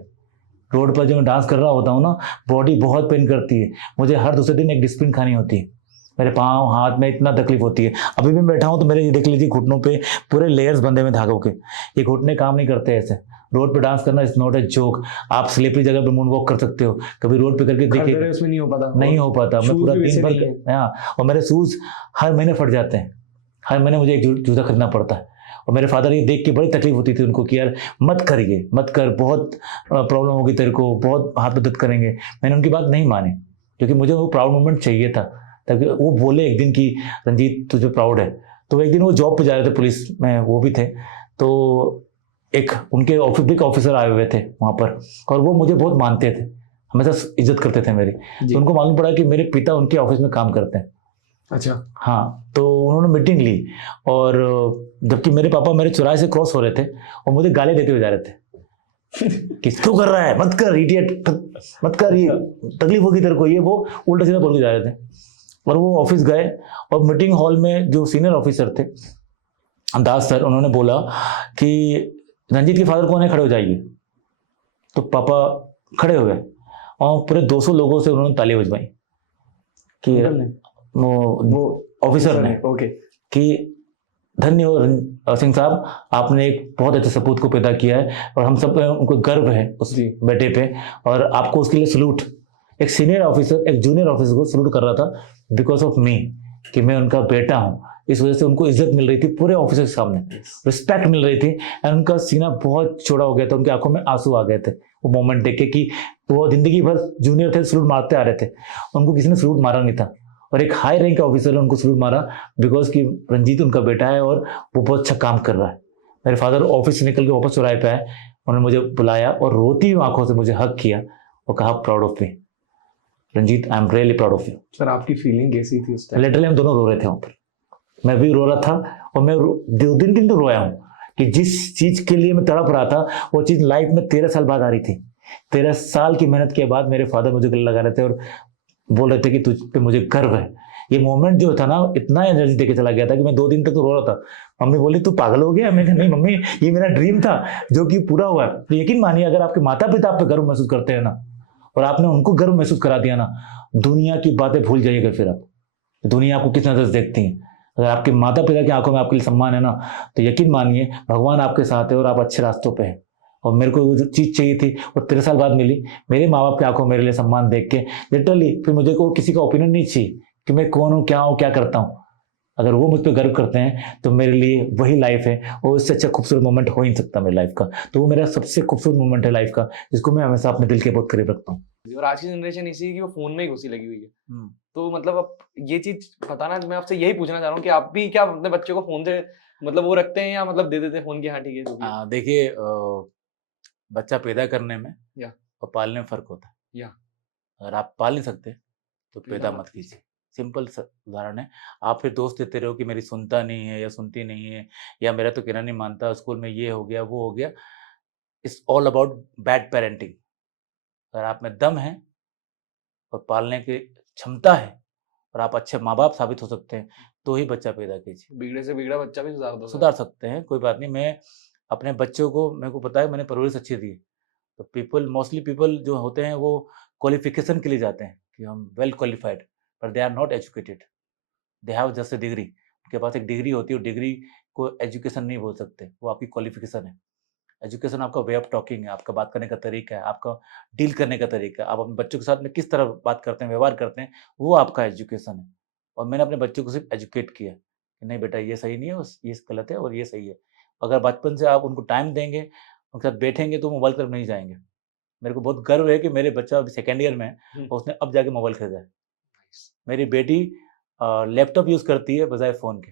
रोड पर जब मैं डांस कर रहा होता हूँ ना, बॉडी बहुत पेन करती है, मुझे हर दूसरे दिन एक डिस्प्लिन खानी होती है, मेरे पाँव हाथ में इतना तकलीफ होती है। अभी भी बैठा हूँ तो मेरे ये देख लीजिए घुटनों पे पूरे लेयर्स बंधे हुए धागों के, ये घुटने काम नहीं करते ऐसे। रोड पे डांस करना इज नॉट ए जोक। आप स्लिपरी जगह पे मून वॉक कर सकते हो, कभी रोड पे करके देखिए, उसमें नहीं हो पाता, नहीं हो पाता। मैं पूरा दिन भर, हाँ, और मेरे शूज हर महीने फट जाते हैं, हर महीने मुझे एक जूता खरीदना पड़ता है। और मेरे फादर ये देख के बड़ी तकलीफ होती थी उनको कि यार मत करिए, मत कर, बहुत प्रॉब्लम होगी तेरे को, बहुत हाथ में दर्द करेंगे। मैंने उनकी बात नहीं मानी, क्योंकि मुझे वो प्राउड मोमेंट चाहिए था, ताकि वो बोले एक दिन कि रंजीत तुझे प्राउड है। तो एक दिन वो जॉब पे जा रहे थे, पुलिस में वो भी थे, तो एक उनके बिग ऑफिसर आए हुए थे वहाँ पर, और वो मुझे बहुत मानते थे, हमेशा इज्जत करते थे मेरी। तो उनको मालूम पड़ा कि मेरे पिता उनके ऑफिस में काम करते हैं। अच्छा, हाँ, तो उन्होंने मीटिंग ली, और जबकि मेरे पापा मेरे चौराहे से क्रॉस हो रहे थे और मुझे गाली देते हुए जा रहे थे कि क्यों कर रहा है, मत कर इडियट, मत कर, ये तकलीफ होगी तेरे को, ये वो उल्टा सीधा बोल के जा रहे थे। और वो ऑफिस गए और मीटिंग हॉल में जो सीनियर ऑफिसर थे दास सर, उन्होंने बोला कि रंजीत के फादर कौन है, खड़े हो जाइए। तो पापा खड़े हो गए और पूरे 200 लोगों से उन्होंने ताली बजवाई कि वो ऑफिसर ने, ओके, कि धन्य हो सिंह साहब, आपने एक बहुत अच्छे सपूत को पैदा किया है और हम सब उनको गर्व है उस बेटे पे, और आपको उसके लिए सलूट। एक सीनियर ऑफिसर एक जूनियर ऑफिसर को सलूट कर रहा था बिकॉज ऑफ मी, कि मैं उनका बेटा हूँ। इस वजह से उनको इज्जत मिल रही थी पूरे ऑफिसर के सामने, रिस्पेक्ट मिल रही थी, एंड उनका सीना बहुत चौड़ा हो गया था, उनकी आंखों में आंसू आ गए थे वो मोमेंट देख के, कि वो जिंदगी भर जूनियर थे, सलूट मारते आ रहे थे, उनको किसी ने सलूट मारा नहीं था, और एक हाई रैंक का ऑफिसर ने उनको सलूट मारा बिकॉज कि रंजीत उनका बेटा है और वो बहुत अच्छा काम कर रहा है। मेरे फादर ऑफिस से निकल के वापस चौराहे पे आए, उन्होंने मुझे बुलाया और रोती हुई आंखों से मुझे हक किया और कहा proud of me Ranjit, I am really proud of you. Sir आपकी फीलिंग कैसी थी उस टाइम? लिटरली हम दोनों रो रहे थे वहाँ पर, मैं भी रो रहा था और मैं 2 दिन तो रोया हूँ कि जिस चीज के लिए मैं तड़प रहा था वो चीज लाइफ में 13 साल बाद आ रही थी। 13 साल की मेहनत के बाद मेरे फादर मुझे गले लगा रहे थे और बोल रहे थे कि तुझ पे मुझे गर्व है। ये मोमेंट जो था ना, इतना एनर्जी देके चला गया था कि मैं 2 दिन तक तो रो रहा था। मम्मी बोली तू पागल हो गया? मैं कहा नहीं मम्मी, ये मेरा ड्रीम था जो कि पूरा हुआ है। तो यकीन मानिए, अगर आपके माता पिता आप पे गर्व महसूस करते हैं ना, और आपने उनको गर्व महसूस करा दिया ना, दुनिया की बातें भूल जाइएगा। फिर आप दुनिया आपको किस नजर से देखती है, अगर आपके माता पिता की आंखों में आपके लिए सम्मान है ना, तो यकीन मानिए भगवान आपके साथ है और आप अच्छे रास्तों पे हैं। और मेरे को वो जो चीज़ चाहिए थी वो 13 साल बाद मिली। मेरे माँ बाप की आंखों में मेरे लिए सम्मान देख के लिटरली फिर मुझे को किसी का ओपिनियन नहीं चाहिए कि मैं कौन हूँ, क्या करता हूँ। अगर वो मुझ पर गर्व करते हैं तो मेरे लिए वही लाइफ है, और उससे अच्छा खूबसूरत मोमेंट हो ही नहीं सकता मेरी लाइफ का। तो वो मेरा सबसे खूबसूरत मोमेंट है लाइफ का, जिसको मैं हमेशा अपने दिल के बहुत करीब रखता हूँ। और आज की जनरेशन इसी है कि वो फोन में ही घुसी लगी हुई है। तो मतलब अब ये चीज बताना, मैं आपसे यही पूछना चाह रहा हूँ कि आप भी क्या अपने बच्चे को फोन से मतलब वो रखते हैं या मतलब दे देते हैं फोन की, हाँ ठीक है जो भी है? देखिए, बच्चा पैदा करने में या और पालने में फर्क होता है। या अगर आप पाल नहीं सकते तो पैदा पैदा मत मत कीजिए। सिंपल उदाहरण है। आप फिर दोस्त देते रहो कि मेरी सुनता नहीं है या सुनती नहीं है या मेरा तो कहना नहीं मानता, स्कूल में ये हो गया वो हो गया। It's all about bad parenting. अगर आप में दम है और पालने की क्षमता है और आप अच्छे माँ बाप साबित हो सकते हैं तो ही बच्चा पैदा कीजिए। बिगड़े से बिगड़ा बच्चा भी सुधार दो। सुधार सकते हैं, कोई बात नहीं। मैं अपने बच्चों को, मेरे को पता है मैंने परवरिश अच्छी दी है। तो मोस्टली पीपल जो होते हैं वो क्वालिफिकेशन के लिए जाते हैं कि हम वेल क्वालिफाइड, पर they are not educated, they have just a degree. उनके पास एक डिग्री होती है, और डिग्री को एजुकेशन नहीं बोल सकते, वो आपकी क्वालिफिकेशन है। एजुकेशन आपका वे ऑफ टॉकिंग है, आपका बात करने का तरीका है, आपका डील करने का तरीका है, आप अपने बच्चों के साथ में किस तरह बात करते हैं, व्यवहार करते हैं, वो आपका एजुकेशन है। और मैंने अपने बच्चों को सिर्फ एजुकेट किया कि नहीं बेटा ये सही नहीं है, ये गलत है और ये सही है। अगर बचपन से आप उनको टाइम देंगे, उनके साथ बैठेंगे तो मोबाइल तरफ नहीं जाएंगे। मेरे को बहुत गर्व है कि मेरे बच्चा अभी सेकेंड ईयर में है और उसने अब जाके मोबाइल खरीदा है। मेरी बेटी लैपटॉप यूज़ करती है बजाय फ़ोन के।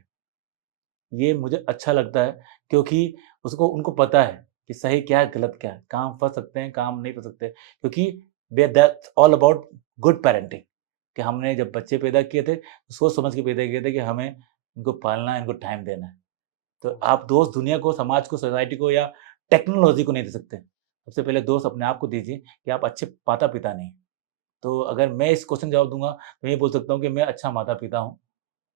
ये मुझे अच्छा लगता है क्योंकि उनको पता है कि सही क्या है, गलत क्या है, काम फँस सकते हैं, काम नहीं फँस सकते, क्योंकि that's all about good parenting. कि हमने जब बच्चे पैदा किए थे, तो सोच समझ के पैदा किए थे कि हमें इनको पालना है, इनको टाइम देना है। तो आप दोस्त दुनिया को, समाज को, सोसाइटी को या टेक्नोलॉजी को नहीं दे सकते। सबसे पहले दोस्त अपने आप को दीजिए कि आप अच्छे माता-पिता नहीं। तो अगर मैं इस क्वेश्चन जवाब दूँगा, तो ये बोल सकता हूँ कि मैं अच्छा माता-पिता हूँ।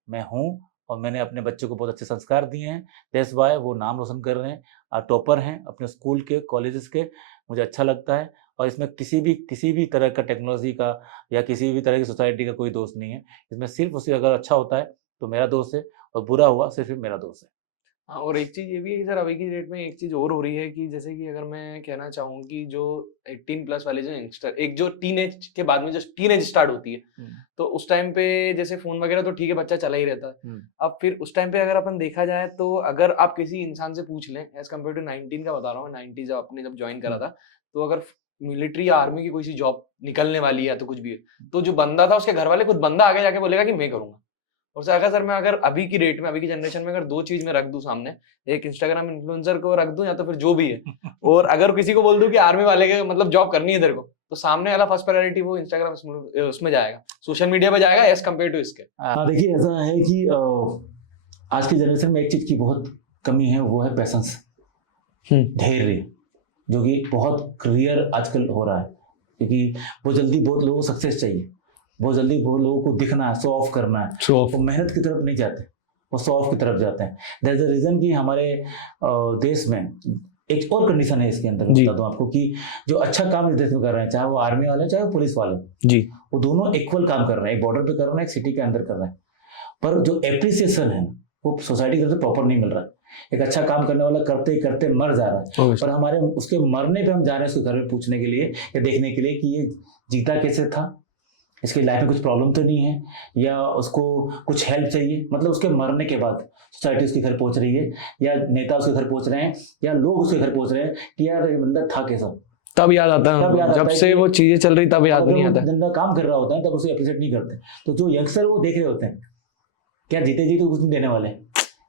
मैं हूँ और मैंने अपने बच्चों को बहुत अच्छे संस्कार दिए हैं। दैट्स व्हाई वो नाम रोशन कर रहे हैं, टॉपर हैं अपने स्कूल के, कॉलेजेस के। मुझे अच्छा लगता है और इसमें किसी भी तरह का टेक्नोलॉजी का या किसी भी तरह की सोसाइटी का कोई दोष नहीं है। इसमें सिर्फ़ उसे अगर अच्छा होता है तो मेरा दोष है, और बुरा हुआ सिर्फ़ मेरा दोष है। हाँ, और एक चीज़ ये भी है कि सर अभी की डेट में एक चीज़ और हो रही है कि जैसे कि अगर मैं कहना चाहूँ कि जो 18 प्लस वाले जो यंगस्टर, एक जो टीनेज के बाद में जो टीनेज स्टार्ट होती है, तो उस टाइम पे जैसे फ़ोन वगैरह तो ठीक है बच्चा चला ही रहता है। अब फिर उस टाइम पे अगर अपन देखा जाए तो अगर आप किसी इंसान से पूछ लें, एज़ कम्पेयर टू 19 का बता रहा हूँ, 90 जब आपने जब जॉइन करा था, तो अगर मिलिट्री या आर्मी की कोई सी जॉब निकलने वाली है या तो कुछ भी है, तो जो बंदा था उसके घर वाले खुद बंदा आगे जाके बोलेगा कि मैं करूँगा। और सर मैं अगर अभी की डेट में, अभी की जनरेशन में अगर 2 चीज़ मैं रख दूँ सामने, एक इंस्टाग्राम इन्फ्लुएंसर को रख दूँ या तो फिर जो भी है, और अगर किसी को बोल दूँ कि आर्मी वाले के मतलब जॉब करनी है तेरे को, तो सामने वाला फर्स्ट प्रायोरिटी वो इंस्टाग्राम उसमें जाएगा, सोशल मीडिया पे जाएगा एज़ कम्पेयर टू इसके। देखिए ऐसा है कि आज की जनरेशन में एक चीज़ की बहुत कमी है, वो है पैशंस, धैर्य, जो कि बहुत रेयर आजकल हो रहा है। क्योंकि बहुत जल्दी बहुत लोगों को सक्सेस चाहिए, बहुत जल्दी बहुत लोगों को दिखना है, शो ऑफ करना है, वो मेहनत की तरफ नहीं जाते, वो शो ऑफ की तरफ जाते हैं। दैट्स द रीज़न कि हमारे देश में एक और कंडीशन है इसके अंदर, बता दूं आपको, कि जो अच्छा काम इस देश में कर रहे हैं, चाहे वो आर्मी वाले चाहे वो पुलिस वाले जी, वो दोनों इक्वल काम कर रहे हैं। एक बॉर्डर पे कर रहे हैं, एक सिटी के अंदर कर रहे हैं, पर जो एप्रिसिएशन है वो सोसाइटी की तरफ से प्रॉपर नहीं मिल रहा है। एक अच्छा काम करने वाला करते करते मर जा रहा है, पर हमारे उसके मरने पे हम जा रहे हैं उसके घर में पूछने के लिए या देखने के लिए कि ये जीता कैसे था, इसकी लाइफ में कुछ प्रॉब्लम तो नहीं है, या उसको कुछ हेल्प चाहिए। मतलब उसके मरने के बाद सोसाइटी उसके घर पहुंच रही है, या नेता उसके घर पहुंच रहे हैं, या लोग उसके घर पहुंच रहे हैं कि यार ये बंदा था कैसा। तब याद आता है, जब से वो चीजें चल रही तब याद नहीं आता। बंदा काम कर रहा होता है तब उसे अप्रिशिएट नहीं करते। तो जो यंगस्टर वो देख रहे होते हैं क्या जीते जी तो कुछ नहीं देने वाले,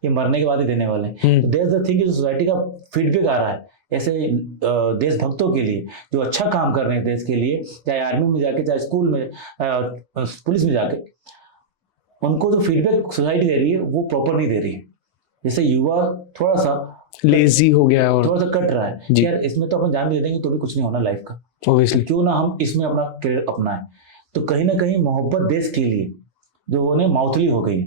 ये मरने के बाद ही देने वाले। तो दैट्स द थिंग, सोसाइटी का फीडबैक आ रहा है ऐसे देशभक्तों के लिए जो अच्छा काम कर रहे हैं देश के लिए, चाहे आर्मी में जाके, चाहे स्कूल में, पुलिस में जाके, उनको जो फीडबैक सोसाइटी दे रही है वो प्रॉपर नहीं दे रही है। जैसे युवा थोड़ा सा लेजी हो गया है और थोड़ा सा कट रहा है, यार इसमें तो अपन जान भी दे देंगे तो भी कुछ नहीं होना लाइफ का, ऑब्वियसली क्यों ना हम इसमें अपना करियर अपनाएं। तो कहीं ना कहीं मोहब्बत देश के लिए जो उन्हें माउथली हो गई,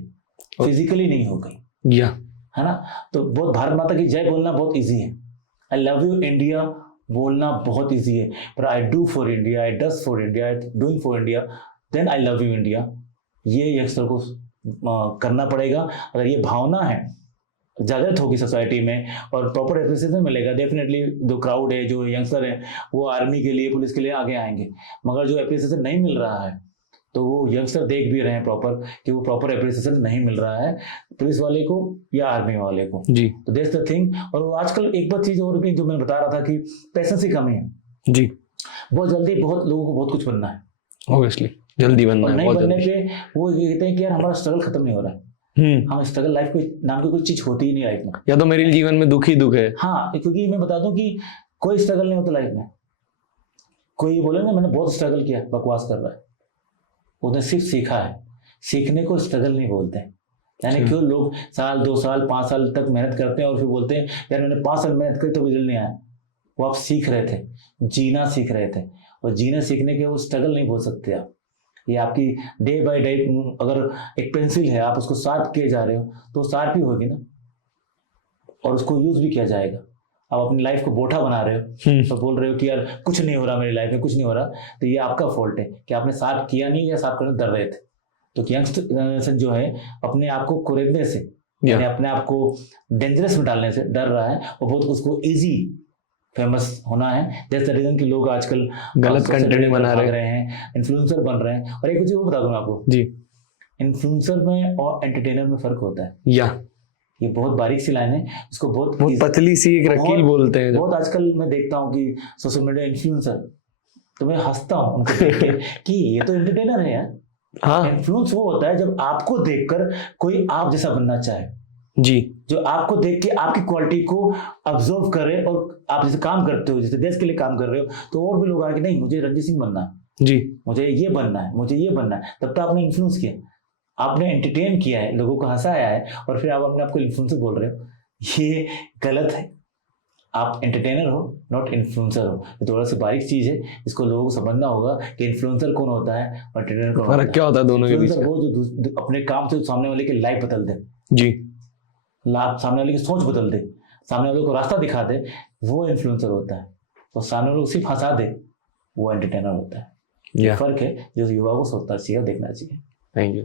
फिजिकली नहीं हो गई, है ना। तो बहुत भारत माता की जय बोलना बहुत ईजी है, आई लव यू इंडिया बोलना बहुत ईजी है, पर I do for India, I does for India, I doing for India, then I love you India, ये यंगस्टर को करना पड़ेगा। अगर ये भावना है जागृत होगी सोसाइटी में और प्रॉपर एप्रिसिएशन मिलेगा, डेफिनेटली जो क्राउड है, जो यंगस्टर है, वो आर्मी के लिए, पुलिस के लिए आगे आएंगे। मगर जो एप्रिसिएशन नहीं मिल रहा है तो वो यंगस्टर देख भी रहे हैं प्रॉपर कि वो प्रॉपर एप्रिसिएशन नहीं मिल रहा है पुलिस वाले को या आर्मी वाले को जी तो दैट्स द थिंग। और वो आजकल एक बात चीज और भी जो मैं बता रहा था कि पैसेंस की कमी है। जी बहुत जल्दी बहुत लोगों को बहुत कुछ बनना है, ऑब्वियसली जल्दी बनना और है, नहीं बहुत बनने जल्दी। पे वो ये कहते हैं कि यार हमारा स्ट्रगल खत्म नहीं हो रहा है। हम स्ट्रगल लाइफ कोई नाम की कोई चीज होती ही नहीं लाइफ में। या तो मेरे जीवन में दुख ही दुख है। हाँ, क्योंकि मैं बता दूं कि कोई स्ट्रगल नहीं होता लाइफ में। कोई ये बोले ना मैंने बहुत स्ट्रगल किया, बकवास कर रहा है। उसने सिर्फ सीखा है, सीखने को स्ट्रगल नहीं बोलते हैं। यानी क्यों लोग साल 2 साल 5 साल तक मेहनत करते हैं और फिर बोलते हैं यार मैंने 5 साल मेहनत करी तो रिजल्ट नहीं आया। वो आप सीख रहे थे, जीना सीख रहे थे, और जीना सीखने के वो स्ट्रगल नहीं बोल सकते आप। ये आपकी डे बाय डे, अगर एक पेंसिल है आप उसको शार्प किए जा रहे हो तो शार्प ही होगी ना, और उसको यूज भी किया जाएगा। आप अपनी लाइफ को बोठा बना रहे हो तो बोल रहे हो कि यार कुछ नहीं हो रहा मेरी लाइफ में, कुछ नहीं हो रहा, तो ये आपका फॉल्ट है कि आपने शार्प किया नहीं या शार्प करने डर रहे थे। तो यंगस्टर जो है अपने आप को कुरेदने से, यानी अपने आप को डेंजरस में डालने से डर रहा है, और बहुत उसको इजी फेमस होना है। जैसे रीजन कि लोग आजकल गलत social कंटेंट media बना पर भाग रहे रहे हैं, इन्फ्लुएंसर बन रहे हैं। और एक चीज बता दूं मैं आपको, जी इन्फ्लुएंसर में और एंटरटेनर में फर्क होता है। या ये बहुत बारीक सी लाइन है, इसको बहुत बहुत पतली सी एक रकील बोलते हैं। बहुत आजकल मैं देखता हूँ कि सोशल मीडिया इन्फ्लुएंसर, तो मैं हंसता हूँ उनको देख के कि ये तो एंटरटेनर है यार। हाँ इन्फ्लुएंस वो होता है जब आपको देखकर कोई आप जैसा बनना चाहे, जी, जो आपको देख के आपकी क्वालिटी को ऑब्जर्व करे, और आप जैसे काम करते हो, जैसे देश के लिए काम कर रहे हो, तो और भी लोग आए कि नहीं मुझे रणजीत सिंह बनना है, जी मुझे ये बनना है, मुझे ये बनना है। तब तो आपने इन्फ्लुएंस किया, आपने एंटरटेन किया है, लोगों को हंसाया है, और फिर आप अपने आपको इन्फ्लुएंसर बोल रहे हो। ये गलत है। आप एंटरटेनर हो, नॉट इन्फ्लुएंसर हो। ये थोड़ा सी बारीक चीज है, इसको लोगों को समझना होगा कि इन्फ्लुएंसर कौन होता है और एंटरटेनर कौन होता फर्क है। क्या होता है दोनों के बीच इन्फ्लुएंसर में? वो जो अपने काम से सामने वाले की लाइफ बदल दे, जी सामने वाले की सोच बदल दे, सामने वाले को रास्ता दिखा दे, वो इन्फ्लुएंसर होता है। और सामने वाले को सिर्फ हंसा दे, वो एंटरटेनर होता है। या फर्क है जो युवा को सोचना चाहिए, देखना चाहिए। Thank you.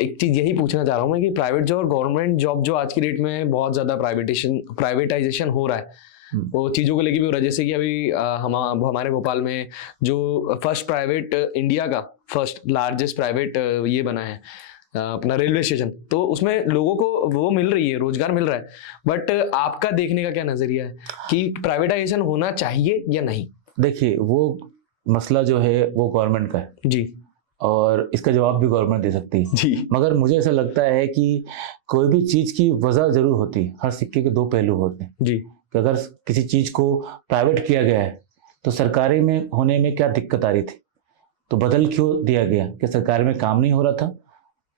एक चीज यही पूछना चाह रहा हूँ मैं कि प्राइवेट जॉब और गवर्नमेंट जॉब जो आज की डेट में बहुत ज्यादा प्राइवेटाइजेशन हो रहा है, वो चीज़ों को लेके भी हो रहा है। जैसे कि अभी हमारे भोपाल में जो फर्स्ट प्राइवेट इंडिया का फर्स्ट लार्जेस्ट प्राइवेट ये बना है अपना रेलवे स्टेशन, तो उसमें लोगों को वो मिल रही है, रोजगार मिल रहा है। बट आपका देखने का क्या नजरिया है कि प्राइवेटाइजेशन होना चाहिए या नहीं? देखिए, वो मसला जो है वो गवर्नमेंट का है जी, और इसका जवाब भी गवर्नमेंट दे सकती है जी, मगर मुझे ऐसा लगता है कि कोई भी चीज़ की वजह जरूर होती है। हर सिक्के के 2 पहलू होते हैं। जी, कि अगर किसी चीज़ को प्राइवेट किया गया है तो सरकारी में होने में क्या दिक्कत आ रही थी, तो बदल क्यों दिया गया? कि सरकारी में काम नहीं हो रहा था,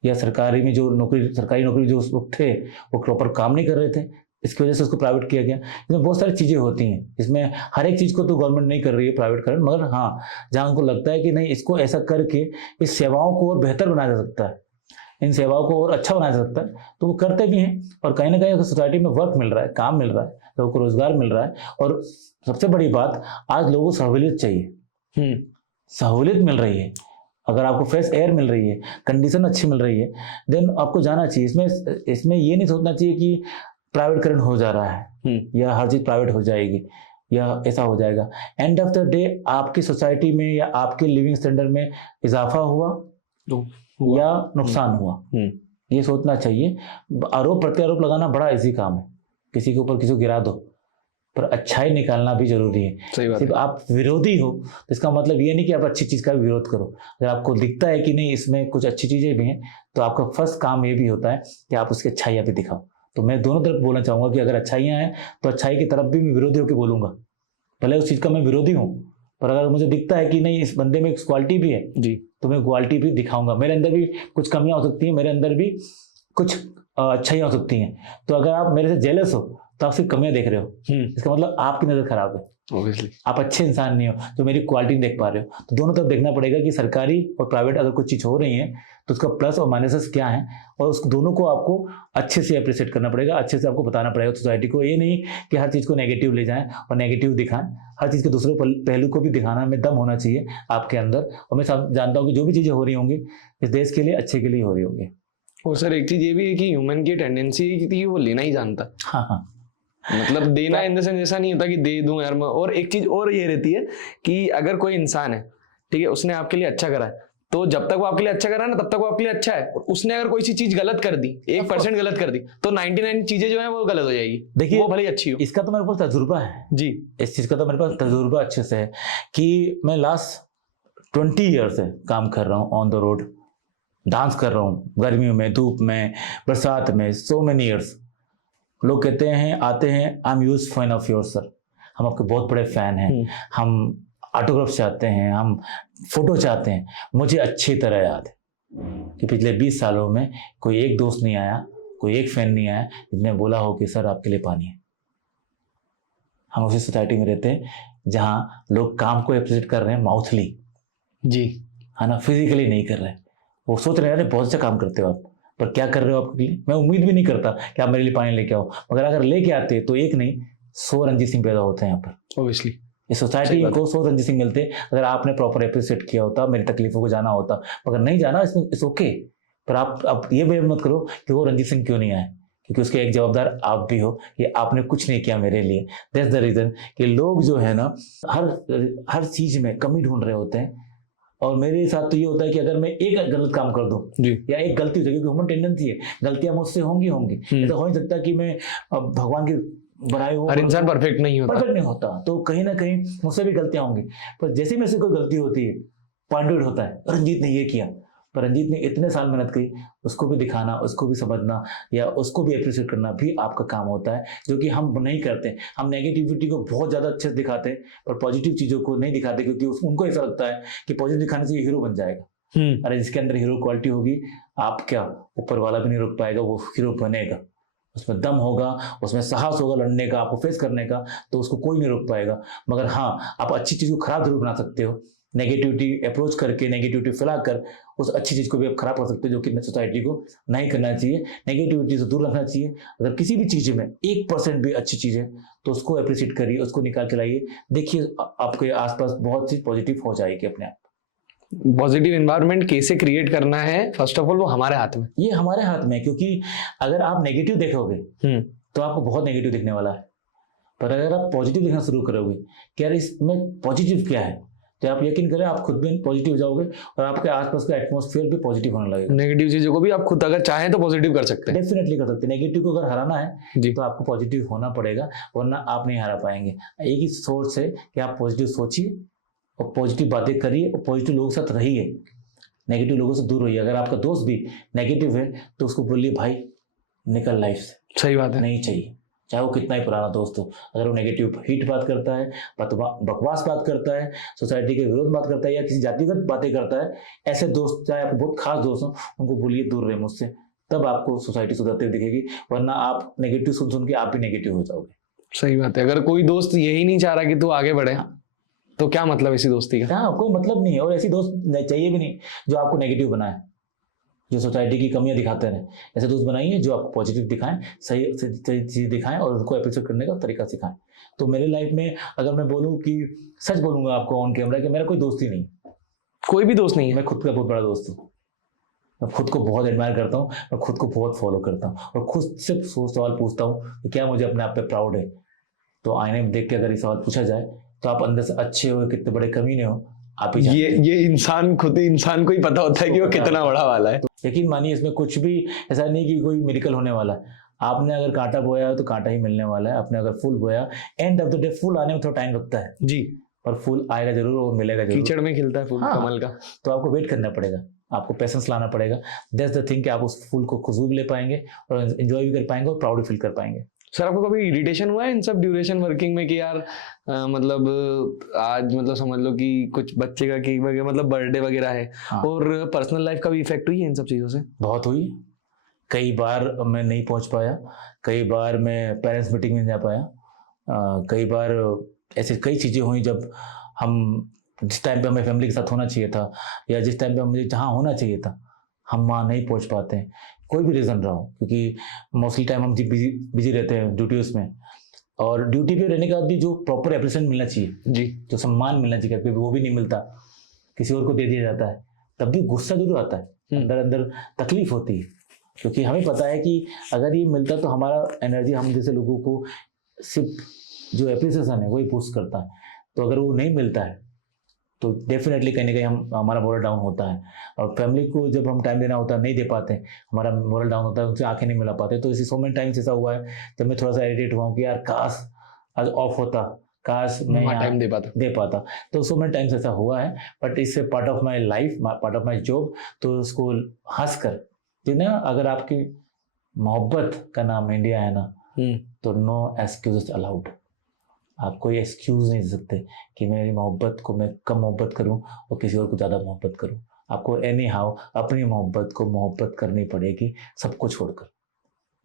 या सरकारी में जो सरकारी नौकरी जो उस वक्त थे वो प्रॉपर काम नहीं कर रहे थे, इसकी वजह से उसको प्राइवेट किया गया। इसमें बहुत सारी चीज़ें होती हैं, इसमें हर एक चीज़ को तो गवर्नमेंट नहीं कर रही है प्राइवेट कर, मगर हाँ जहाँ उनको लगता है कि नहीं इसको ऐसा करके इस सेवाओं को और बेहतर बनाया जा सकता है, इन सेवाओं को और अच्छा बनाया जा सकता है, तो वो करते भी हैं। और कहीं ना कहीं सोसाइटी में वर्क मिल रहा है, काम मिल रहा है, लोगों को रोजगार मिल रहा है। और सबसे बड़ी बात, आज लोगों को सहूलियत चाहिए, सहूलियत मिल रही है। अगर आपको फ्रेश एयर मिल रही है, कंडीशन अच्छी मिल रही है, देन आपको जाना चाहिए। इसमें ये नहीं सोचना चाहिए कि प्राइवेटकरण हो जा रहा है या हर चीज़ प्राइवेट हो जाएगी या ऐसा हो जाएगा। एंड ऑफ द डे आपकी सोसाइटी में या आपके लिविंग स्टैंडर्ड में इजाफा हुआ या नुकसान हुआ, ये सोचना चाहिए। आरोप प्रत्यारोप लगाना बड़ा इजी काम है, किसी के ऊपर किसी को गिरा दो, पर अच्छाई निकालना भी जरूरी है। सही बात सिर्फ आप विरोधी हो तो इसका मतलब ये नहीं कि आप अच्छी चीज़ का भी विरोध करो। अगर आपको दिखता है कि नहीं इसमें कुछ अच्छी चीज़ें भी हैं, तो आपका फर्स्ट काम ये भी होता है कि आप उसकी अच्छाइयाँ भी दिखाओ। तो मैं दोनों तरफ बोलना चाहूँगा कि अगर अच्छाइयाँ हैं तो अच्छाई की तरफ भी मैं विरोधी होकर बोलूँगा, भले उस चीज़ का मैं विरोधी हूँ, पर अगर मुझे दिखता है कि नहीं इस बंदे में क्वालिटी भी है जी, तो मैं क्वालिटी भी दिखाऊंगा। मेरे अंदर भी कुछ कमियां हो सकती हैं, मेरे अंदर भी कुछ अच्छाई हो सकती हैं। तो अगर आप मेरे से जेलस हो तो आप सिर्फ कमियां देख रहे हो, इसका मतलब आपकी नज़र खराब है, ऑब्वियसली आप अच्छे इंसान नहीं हो, तो मेरी क्वालिटी नहीं देख पा रहे हो। तो दोनों तरफ देखना पड़ेगा कि सरकारी और प्राइवेट अगर कुछ चीज़ हो रही है तो उसका प्लस और माइनसेस क्या है, और उस दोनों को आपको अच्छे से अप्रिशिएट करना पड़ेगा, अच्छे से आपको बताना पड़ेगा सोसाइटी को। ये नहीं कि हर चीज़ को नेगेटिव ले जाएं और नेगेटिव दिखाएं, हर चीज़ के दूसरे पहलू को भी दिखाना में दम होना चाहिए आपके अंदर। और मैं जानता हूँ कि जो भी चीज़ें हो रही होंगी इस देश के लिए अच्छे के लिए हो रही होंगी। और सर एक चीज ये भी है कि ह्यूमन की टेंडेंसी है कि वो लेना ही जानता, हाँ हाँ, मतलब देना इन द सेंस ऐसा नहीं होता कि दे दूं यार मैं। और एक चीज और ये रहती है कि अगर कोई इंसान है, ठीक है, उसने आपके लिए अच्छा करा है, तो जब तक वो आपके लिए अच्छा करा है ना तब तक वो आपके लिए अच्छा है। और उसने अगर कोई सी चीज गलत कर दी, 1% गलत कर दी, तो 99 चीजें जो है वो गलत हो जाएगी। देखिए वो भले ही अच्छी हो। इसका तो मेरे पास तजुर्बा है जी, इस चीज़ का तो मेरे पास तजुर्बा अच्छे से है कि मैं लास्ट 20 ईयर से काम कर रहा हूँ ऑन द रोड, डांस कर रहा हूँ गर्मियों में, धूप में, बरसात में, सो मेनी ईयर्स। लोग कहते हैं, आते हैं, I am huge fan of your sir, हम आपके बहुत बड़े फैन हैं, हम ऑटोग्राफ चाहते हैं, हम फोटो चाहते हैं। मुझे अच्छी तरह याद है कि पिछले 20 सालों में कोई एक दोस्त नहीं आया, कोई एक फैन नहीं आया जिसने बोला हो कि सर आपके लिए पानी है। हम उसी सोसाइटी में रहते हैं जहाँ लोग काम को अप्रिशिएट कर रहे हैं माउथली, जी, है ना, फिजिकली नहीं कर रहे हैं। वो सोच रहे हैं बहुत अच्छा काम करते हो आप, पर क्या कर रहे हो आपके लिए। मैं उम्मीद भी नहीं करता कि आप मेरे लिए पानी लेके आओ, मगर अगर लेके आते तो एक नहीं 100 रणजीत सिंह पैदा होते हैं यहाँ पर। ऑब्वियसली इस सोसाइटी को 100 रणजीत सिंह मिलते अगर आपने प्रॉपर अप्रिशिएट किया होता, मेरी तकलीफों को जाना होता। मगर नहीं जाना, इसमें इट्स ओके। पर आप ये भी मत करो कि वो रणजीत सिंह क्यों नहीं आए, क्योंकि उसके एक जवाबदार आप भी हो कि आपने कुछ नहीं किया मेरे लिए। दैट्स द रीजन कि लोग जो है ना हर चीज में कमी ढूंढ रहे होते हैं। और मेरे साथ तो ये होता है कि अगर मैं एक गलत काम कर दूं या एक गलती हो जाए, क्योंकि ह्यूमन टेंडेंसी है, गलतियां मुझसे होंगी। ऐसा हो नहीं सकता कि मैं भगवान की बनाए हो, हर इंसान परफेक्ट नहीं होता, तो कहीं ना कहीं मुझसे भी गलतियां होंगी। पर जैसे में से कोई गलती होती है, पॉइंटेड होता है, रंजीत ने ये किया, पर रंजीत ने इतने साल मेहनत की, उसको भी दिखाना, उसको भी समझना या उसको भी अप्रिशिएट करना भी आपका काम होता है, जो कि हम नहीं करते। हम नेगेटिविटी को बहुत ज़्यादा अच्छे से दिखाते हैं पर पॉजिटिव चीज़ों को नहीं दिखाते, क्योंकि उनको ऐसा लगता है कि पॉजिटिव दिखाने से ये हीरो बन जाएगा। अरे जिसके अंदर हीरो क्वालिटी होगी, आप क्या, ऊपर वाला भी नहीं रोक पाएगा, वो हीरो बनेगा। उसमें दम होगा, उसमें साहस होगा लड़ने का, आपको फेस करने का, तो उसको कोई नहीं रोक पाएगा। मगर हाँ, आप अच्छी चीज़ को खराब जरूर बना सकते हो, नेगेटिविटी अप्रोच करके, नेगेटिविटी फैलाकर उस अच्छी चीज़ को भी आप खराब कर सकते हो, जो कि सोसाइटी को नहीं करना चाहिए। नेगेटिविटी से दूर रखना चाहिए। अगर किसी भी चीज़ में 1% भी अच्छी चीज़ है तो उसको अप्रिशिएट करिए, उसको निकाल के लाइए, देखिए आपके आसपास बहुत चीज़ पॉजिटिव हो जाएगी अपने आप। पॉजिटिव एनवायरनमेंट कैसे क्रिएट करना है, फर्स्ट ऑफ ऑल वो हमारे हाथ में, ये हमारे हाथ में है। क्योंकि अगर आप नेगेटिव देखोगे तो आपको बहुत नेगेटिव दिखने वाला है, पर अगर आप पॉजिटिव देखना शुरू करोगे कि यार इसमें पॉजिटिव क्या है, तो आप यकीन करें आप खुद भी पॉजिटिव हो जाओगे और आपके आसपास का एटमॉस्फेयर भी पॉजिटिव होने लगेगा। नेगेटिव चीजों को भी आप खुद अगर चाहें तो पॉजिटिव कर सकते हैं, डेफिनेटली कर सकते हैं। नेगेटिव को अगर हराना है जी, तो आपको पॉजिटिव होना पड़ेगा, वरना आप नहीं हरा पाएंगे। एक ही सोर्स है कि आप पॉजिटिव सोचिए और पॉजिटिव बातें करिए और पॉजिटिव लोगों के साथ रहिए, नेगेटिव लोगों से दूर रहिए। अगर आपका दोस्त भी नेगेटिव है तो उसको बोलिए भाई निकल लाइफ से, सही बात है, नहीं चाहिए, चाहे वो कितना ही पुराना दोस्त हो। अगर वो नेगेटिव हीट बात करता है, बकवास बात करता है, सोसाइटी के विरोध बात करता है या किसी जातिगत बातें करता है, ऐसे दोस्त, चाहे आपके बहुत खास दोस्त हो, उनको बोलिए दूर रहे मुझसे, तब आपको सोसाइटी सुधरते हुए दिखेगी। वरना आप नेगेटिव सुन के आप भी नेगेटिव हो जाओगे। सही बात है। अगर कोई दोस्त यही नहीं चाह रहा कि तू आगे बढ़े, तो क्या मतलब इसी दोस्ती का? हाँ, कोई मतलब नहीं है। और ऐसी दोस्त चाहिए भी नहीं जो आपको नेगेटिव बनाए, जो सोसाइटी की कमियां दिखाते रहे। ऐसे दोस्त बनाइए जो आपको पॉजिटिव दिखाएं, सही चीज़ दिखाएं और उनको अप्रिशिएट करने का तरीका सिखाएं। तो मेरे लाइफ में अगर मैं बोलूँ कि सच बोलूँगा आपको ऑन कैमरा कि मेरा कोई दोस्त ही नहीं, कोई भी दोस्त नहीं है। मैं खुद का बहुत बड़ा दोस्त हूँ। मैं खुद को बहुत एडमायर करता हूँ, मैं खुद को बहुत फॉलो करता हूँ और खुद से सवाल पूछता हूँ कि क्या मुझे अपने आप पे प्राउड है। तो आईने में देख के अगर ये सवाल पूछा जाए तो आप अंदर से अच्छे हो कितने बड़े कमीने हो आप ही जानते हैं। ये इंसान खुद ही, इंसान को ही पता होता है कि वो कितना बड़ा वाला है। तो यकीन मानिए इसमें कुछ भी ऐसा नहीं कि कोई मिरेकल होने वाला है। आपने अगर कांटा बोया तो कांटा ही मिलने वाला है, आपने अगर फूल बोया, एंड ऑफ द डे फूल आने में थोड़ा टाइम लगता है जी, पर फूल आएगा जरूर और मिलेगा जरूर। कीचड़ में खिलता है फूल, हाँ, कमल का। तो आपको वेट करना पड़ेगा, आपको पेशेंस लाना पड़ेगा। दैट्स द थिंग कि आप उस फूल को खुशबू भी ले पाएंगे और एंजॉय भी कर पाएंगे और प्राउड फील कर पाएंगे। सर आपको कभी इरिटेशन हुआ है इन सब ड्यूरेशन वर्किंग में कि यार मतलब आज मतलब समझ लो कि कुछ बच्चे का केक वगैरह मतलब बर्थडे वगैरह है, हाँ। और पर्सनल लाइफ का भी इफेक्ट हुई है इन सब चीजों से? बहुत हुई, कई बार मैं नहीं पहुंच पाया, कई बार मैं पेरेंट्स मीटिंग में नहीं जा पाया, कई बार ऐसे कई चीज़ें हुई जब हम जिस टाइम पे हमें फैमिली के साथ होना चाहिए था या जिस टाइम पे मुझे जहाँ होना चाहिए था हम वहाँ नहीं पहुँच पाते हैं, कोई भी रीज़न रहा हो, क्योंकि मोस्टली टाइम हम बिजी रहते हैं ड्यूटीज़ में, और ड्यूटी पे रहने के बाद भी जो प्रॉपर एप्रिसिएशन मिलना चाहिए जी, जो सम्मान मिलना चाहिए कभी वो भी नहीं मिलता, किसी और को दे दिया जाता है, तब भी गुस्सा जरूर आता है, अंदर अंदर तकलीफ होती है, क्योंकि हमें पता है कि अगर ये मिलता तो हमारा एनर्जी हम जैसे लोगों को सिर्फ जो एप्रिसिएशन है वही बूस्ट करता है, तो अगर वो नहीं मिलता है तो डेफिनेटली कहीं ना कहीं हमारा मोरल डाउन होता है, और फैमिली को जब हम टाइम देना होता है नहीं दे पाते, हमारा मोरल डाउन होता है, उनसे आंखें नहीं मिला पाते। तो इसी सो मेनी टाइम्स ऐसा हुआ है जब मैं थोड़ा सा इरिटेट हुआ हूँ कि यार काश आज ऑफ होता, काश मैं टाइम दे पाता। तो सो मेनी टाइम्स ऐसा हुआ है, बट इससे part of my life, part of my job, तो उसको हंस कर जो ना, अगर आपकी मोहब्बत का नाम इंडिया है ना, तो नो एक्सक्यूजेस अलाउड। आप कोई एक्सक्यूज नहीं दे सकते कि मेरी मोहब्बत को मैं कम मोहब्बत करूं और किसी और को ज़्यादा मोहब्बत करूं। आपको एनी हाउ अपनी मोहब्बत को मोहब्बत करनी पड़ेगी, सबको छोड़कर।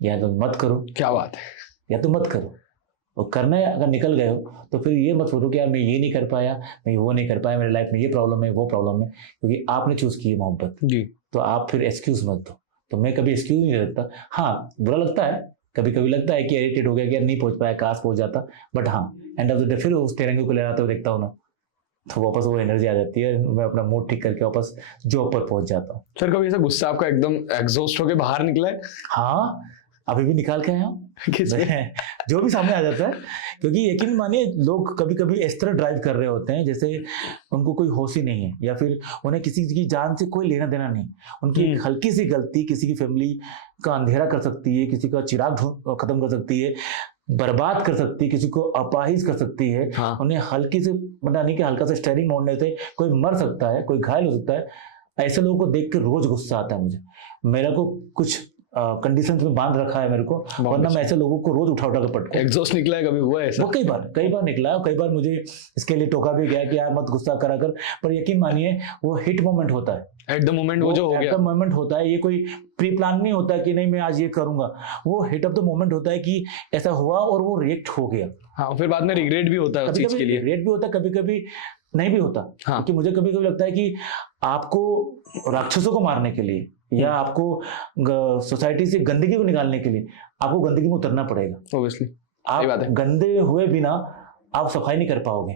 या तो मत करो, क्या बात है, या तो मत करो, और करने अगर निकल गए हो तो फिर ये मत सोचो कि यार मैं ये नहीं कर पाया, मैं वो नहीं कर पाया, मेरी लाइफ में ये प्रॉब्लम है, वो प्रॉब्लम है, क्योंकि आपने चूज की है मोहब्बत जी। तो आप फिर एक्सक्यूज मत दो। तो मैं कभी एक्सक्यूज नहीं रखता। हाँ, बुरा लगता है, कभी कभी लगता है कि इरिटेट हो गया कि यार नहीं पहुंच पाया, काश पहुंच जाता, बट हाँ एंड ऑफ द डे फिर उस तिरंगे को ले आता हुआ देखता हूँ ना, तो वापस वो एनर्जी आ जाती है, मैं अपना मूड ठीक करके वापस जॉब पर पहुंच जाता हूँ। सर कभी ऐसा गुस्सा आपका एकदम एग्जॉस्ट होके बाहर निकला है? हाँ, अभी भी निकाल के आया हूँ किससे? जो भी सामने आ जाता है, क्योंकि यकीन मानिए लोग कभी कभी इस तरह ड्राइव कर रहे होते हैं जैसे उनको कोई होश ही नहीं है, या फिर उन्हें किसी की जान से कोई लेना देना नहीं। उनकी एक हल्की सी गलती किसी की फैमिली का अंधेरा कर सकती है, किसी का चिराग खत्म कर सकती है, बर्बाद कर सकती है, किसी को अपाहिज कर सकती है। हाँ। उन्हें हल्की से पता नहीं कि हल्का सा स्टेयरिंग मोड़ने से कोई मर सकता है, कोई घायल हो सकता है। ऐसे लोगों को देख के रोज गुस्सा आता है मुझे। मेरे को कुछ कंडीशंस में बांध रखा है मेरे को, वरना मैं ऐसे लोगों को रोज उठा के पटकूं। एग्जॉस्ट निकला है कभी, हुआ है ऐसा? वो कई बार निकला है, कई बार मुझे इसके लिए टोका भी गया कि यार मत गुस्सा करा कर, पर यकीन मानिए वो हिट मोमेंट होता है, एट द मोमेंट वो जो हो गया मोमेंट होता है। ये कोई प्री प्लान नहीं होता कि नहीं मैं आज ये करूंगा, वो हिट ऑफ द मोमेंट होता है कि ऐसा हुआ और वो रिएक्ट हो गया। हाँ, फिर बाद में रिग्रेट भी होता है उस चीज के लिए। रिग्रेट भी होता है, कभी कभी नहीं भी होता। हाँ। क्योंकि मुझे कभी कभी लगता है कि आपको राक्षसों को मारने के लिए या आपको सोसाइटी से गंदगी को निकालने के लिए आपको गंदगी में उतरना पड़ेगा। ऑब्वियसली आप बात है। गंदे हुए बिना आप सफाई नहीं कर पाओगे।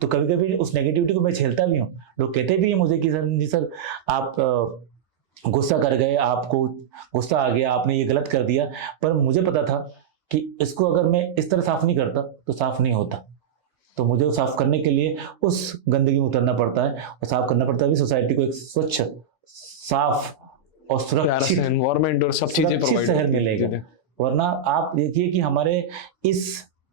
तो कभी कभी उस नेगेटिविटी को मैं झेलता भी हूँ। लोग कहते भी हैं मुझे कि सर जी सर आप गुस्सा कर गए, आपको गुस्सा आ गया, आपने ये गलत कर दिया, पर मुझे पता था कि इसको अगर मैं इस तरह साफ नहीं करता तो साफ नहीं होता। तो मुझे वो साफ करने के लिए उस गंदगी में उतरना पड़ता है, और साफ करना पड़ता है भी सोसाइटी को एक स्वच्छ, साफ और सुरक्षित एनवायरनमेंट और सब चीजें प्रोवाइड शहर मिलेगा। वरना आप देखिए कि हमारे इस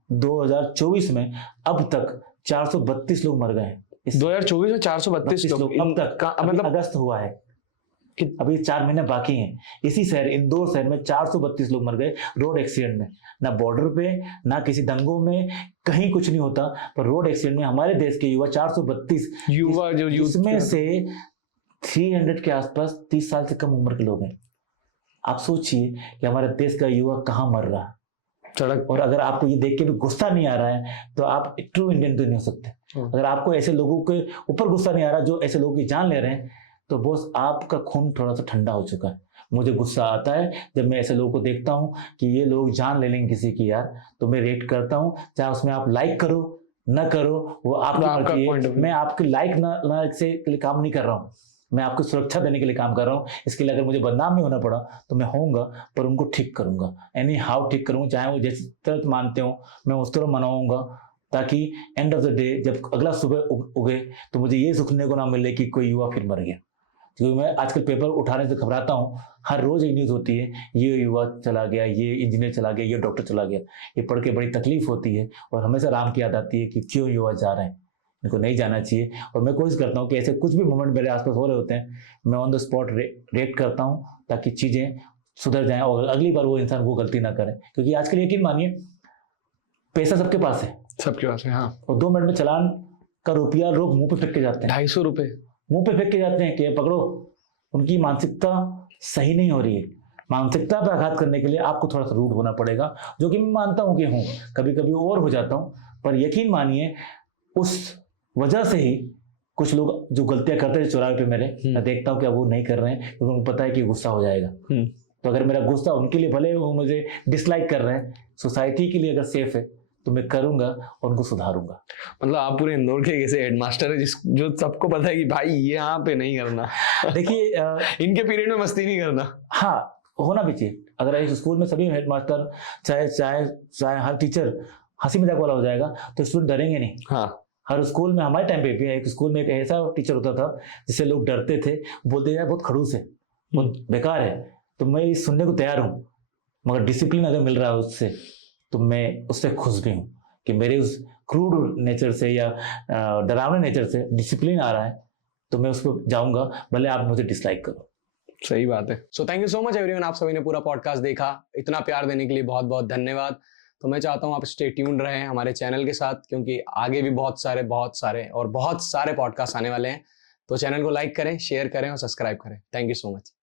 2024 में अब तक 432 लोग मर गए हैं। 2024 में 432 लोग अब तक, मतलब अगस्त हुआ है, अभी 4 महीने बाकी हैं। इसी शहर इंदौर शहर में 432 लोग मर गए रोड एक्सीडेंट में। ना बॉर्डर पे, ना किसी दंगों में, कहीं कुछ नहीं होता, पर रोड एक्सीडेंट में हमारे देश के युवा 432 युवा जो इसमें से 300 के आसपास 30 साल से कम उम्र के लोग हैं। आप सोचिए कि हमारे देश का युवा कहाँ मर रहा है सड़क। और अगर आपको ये देख के भी गुस्सा नहीं आ रहा है तो आप एक ट्रू इंडियन तो नहीं हो सकते। अगर आपको ऐसे लोगों के ऊपर गुस्सा नहीं आ रहा जो ऐसे लोगों की जान ले रहे हैं, तो बॉस आपका खून थोड़ा सा ठंडा हो चुका है। मुझे गुस्सा आता है जब मैं ऐसे लोगों को देखता हूं कि ये लोग जान ले लेंगे किसी की यार, तो मैं रिएक्ट करता हूं। चाहे उसमें आप लाइक करो ना करो, वो आपकी मर्जी है। मैं आपके लाइक ना से के लिए काम नहीं कर रहा हूँ, मैं आपको सुरक्षा देने के लिए काम कर रहा हूँ। इसके लिए अगर मुझे बदनाम नहीं होना पड़ा तो मैं होऊंगा, पर उनको ठीक करूंगा, एनी हाउ ठीक करूंगा। चाहे वो जिस तरह मानते हो मैं उस तरह मनाऊंगा, ताकि एंड ऑफ द डे जब अगला सुबह उगे तो मुझे ये सुनने को ना मिले कि कोई युवा फिर मर गया। क्योंकि मैं आजकल पेपर उठाने से घबराता हूँ, हर रोज एक न्यूज़ होती है, ये युवा चला गया, ये इंजीनियर चला गया, ये डॉक्टर चला गया। ये पढ़ के बड़ी तकलीफ होती है और हमेशा राम की याद आती है कि क्यों युवा जा रहे हैं, इनको नहीं जाना चाहिए। और मैं कोशिश करता हूँ कि ऐसे कुछ भी मोमेंट मेरे आसपास हो रहे होते हैं, मैं ऑन द स्पॉट रिएक्ट करता हूँ ताकि चीज़ें सुधर जाएं और अगली बार वो इंसान वो गलती ना करे। क्योंकि आजकल यकीन मानिए पैसा सबके पास है, सबके पास है। हाँ, और 2 मिनट में चालान का रुपया लोग मुंह पे फेंक के जाते हैं। 250 रुपए मुंह पे फेंक के जाते हैं कि पकड़ो। उनकी मानसिकता सही नहीं हो रही है। मानसिकता पे आघात करने के लिए आपको थोड़ा सा रूड होना पड़ेगा, जो कि मैं मानता हूँ कि हूँ, कभी कभी और हो जाता हूँ, पर यकीन मानिए उस वजह से ही कुछ लोग जो गलतियां करते थे चौराहे पे मेरे, मैं देखता हूँ कि अब वो नहीं कर रहे हैं, क्योंकि उनको पता है कि गुस्सा हो जाएगा। तो अगर मेरा गुस्सा उनके लिए, भले वो मुझे डिसलाइक कर रहे हैं, सोसाइटी के लिए अगर सेफ है तो मैं करूंगा और उनको सुधारूंगा। मतलब आप पूरे इंदौर के ऐसे हेडमास्टर है जो सबको पता है कि भाई ये यहाँ पे नहीं करना। देखिए इनके पीरियड में मस्ती नहीं करना। हाँ, होना भी चाहिए। अगर इस स्कूल में सभी हेडमास्टर चाहे चाहे चाहे हर टीचर हंसी मजाक वाला हो जाएगा तो स्टूडेंट डरेंगे नहीं। हाँ, हर स्कूल में, हमारे टाइम पे भी एक स्कूल में एक ऐसा टीचर होता था जिससे लोग डरते थे, बोलते यार बहुत खड़ूस है, बहुत बेकार है। तो मैं ये सुनने को तैयार हूँ, मगर डिसिप्लिन अगर मिल रहा है उससे तो मैं उससे खुश भी हूँ कि मेरे उस क्रूड नेचर से या डरावने नेचर से डिसिप्लिन आ रहा है, तो मैं उसको जाऊंगा, भले आप मुझे डिसलाइक करो। सही बात है। So thank you so much everyone, आप सभी ने पूरा पॉडकास्ट देखा, इतना प्यार देने के लिए बहुत बहुत धन्यवाद। तो मैं चाहता हूँ आप स्टे ट्यून्ड रहें हमारे चैनल के साथ, क्योंकि आगे भी बहुत सारे पॉडकास्ट आने वाले हैं। तो चैनल को लाइक करें, शेयर करें और सब्सक्राइब करें। Thank you so much.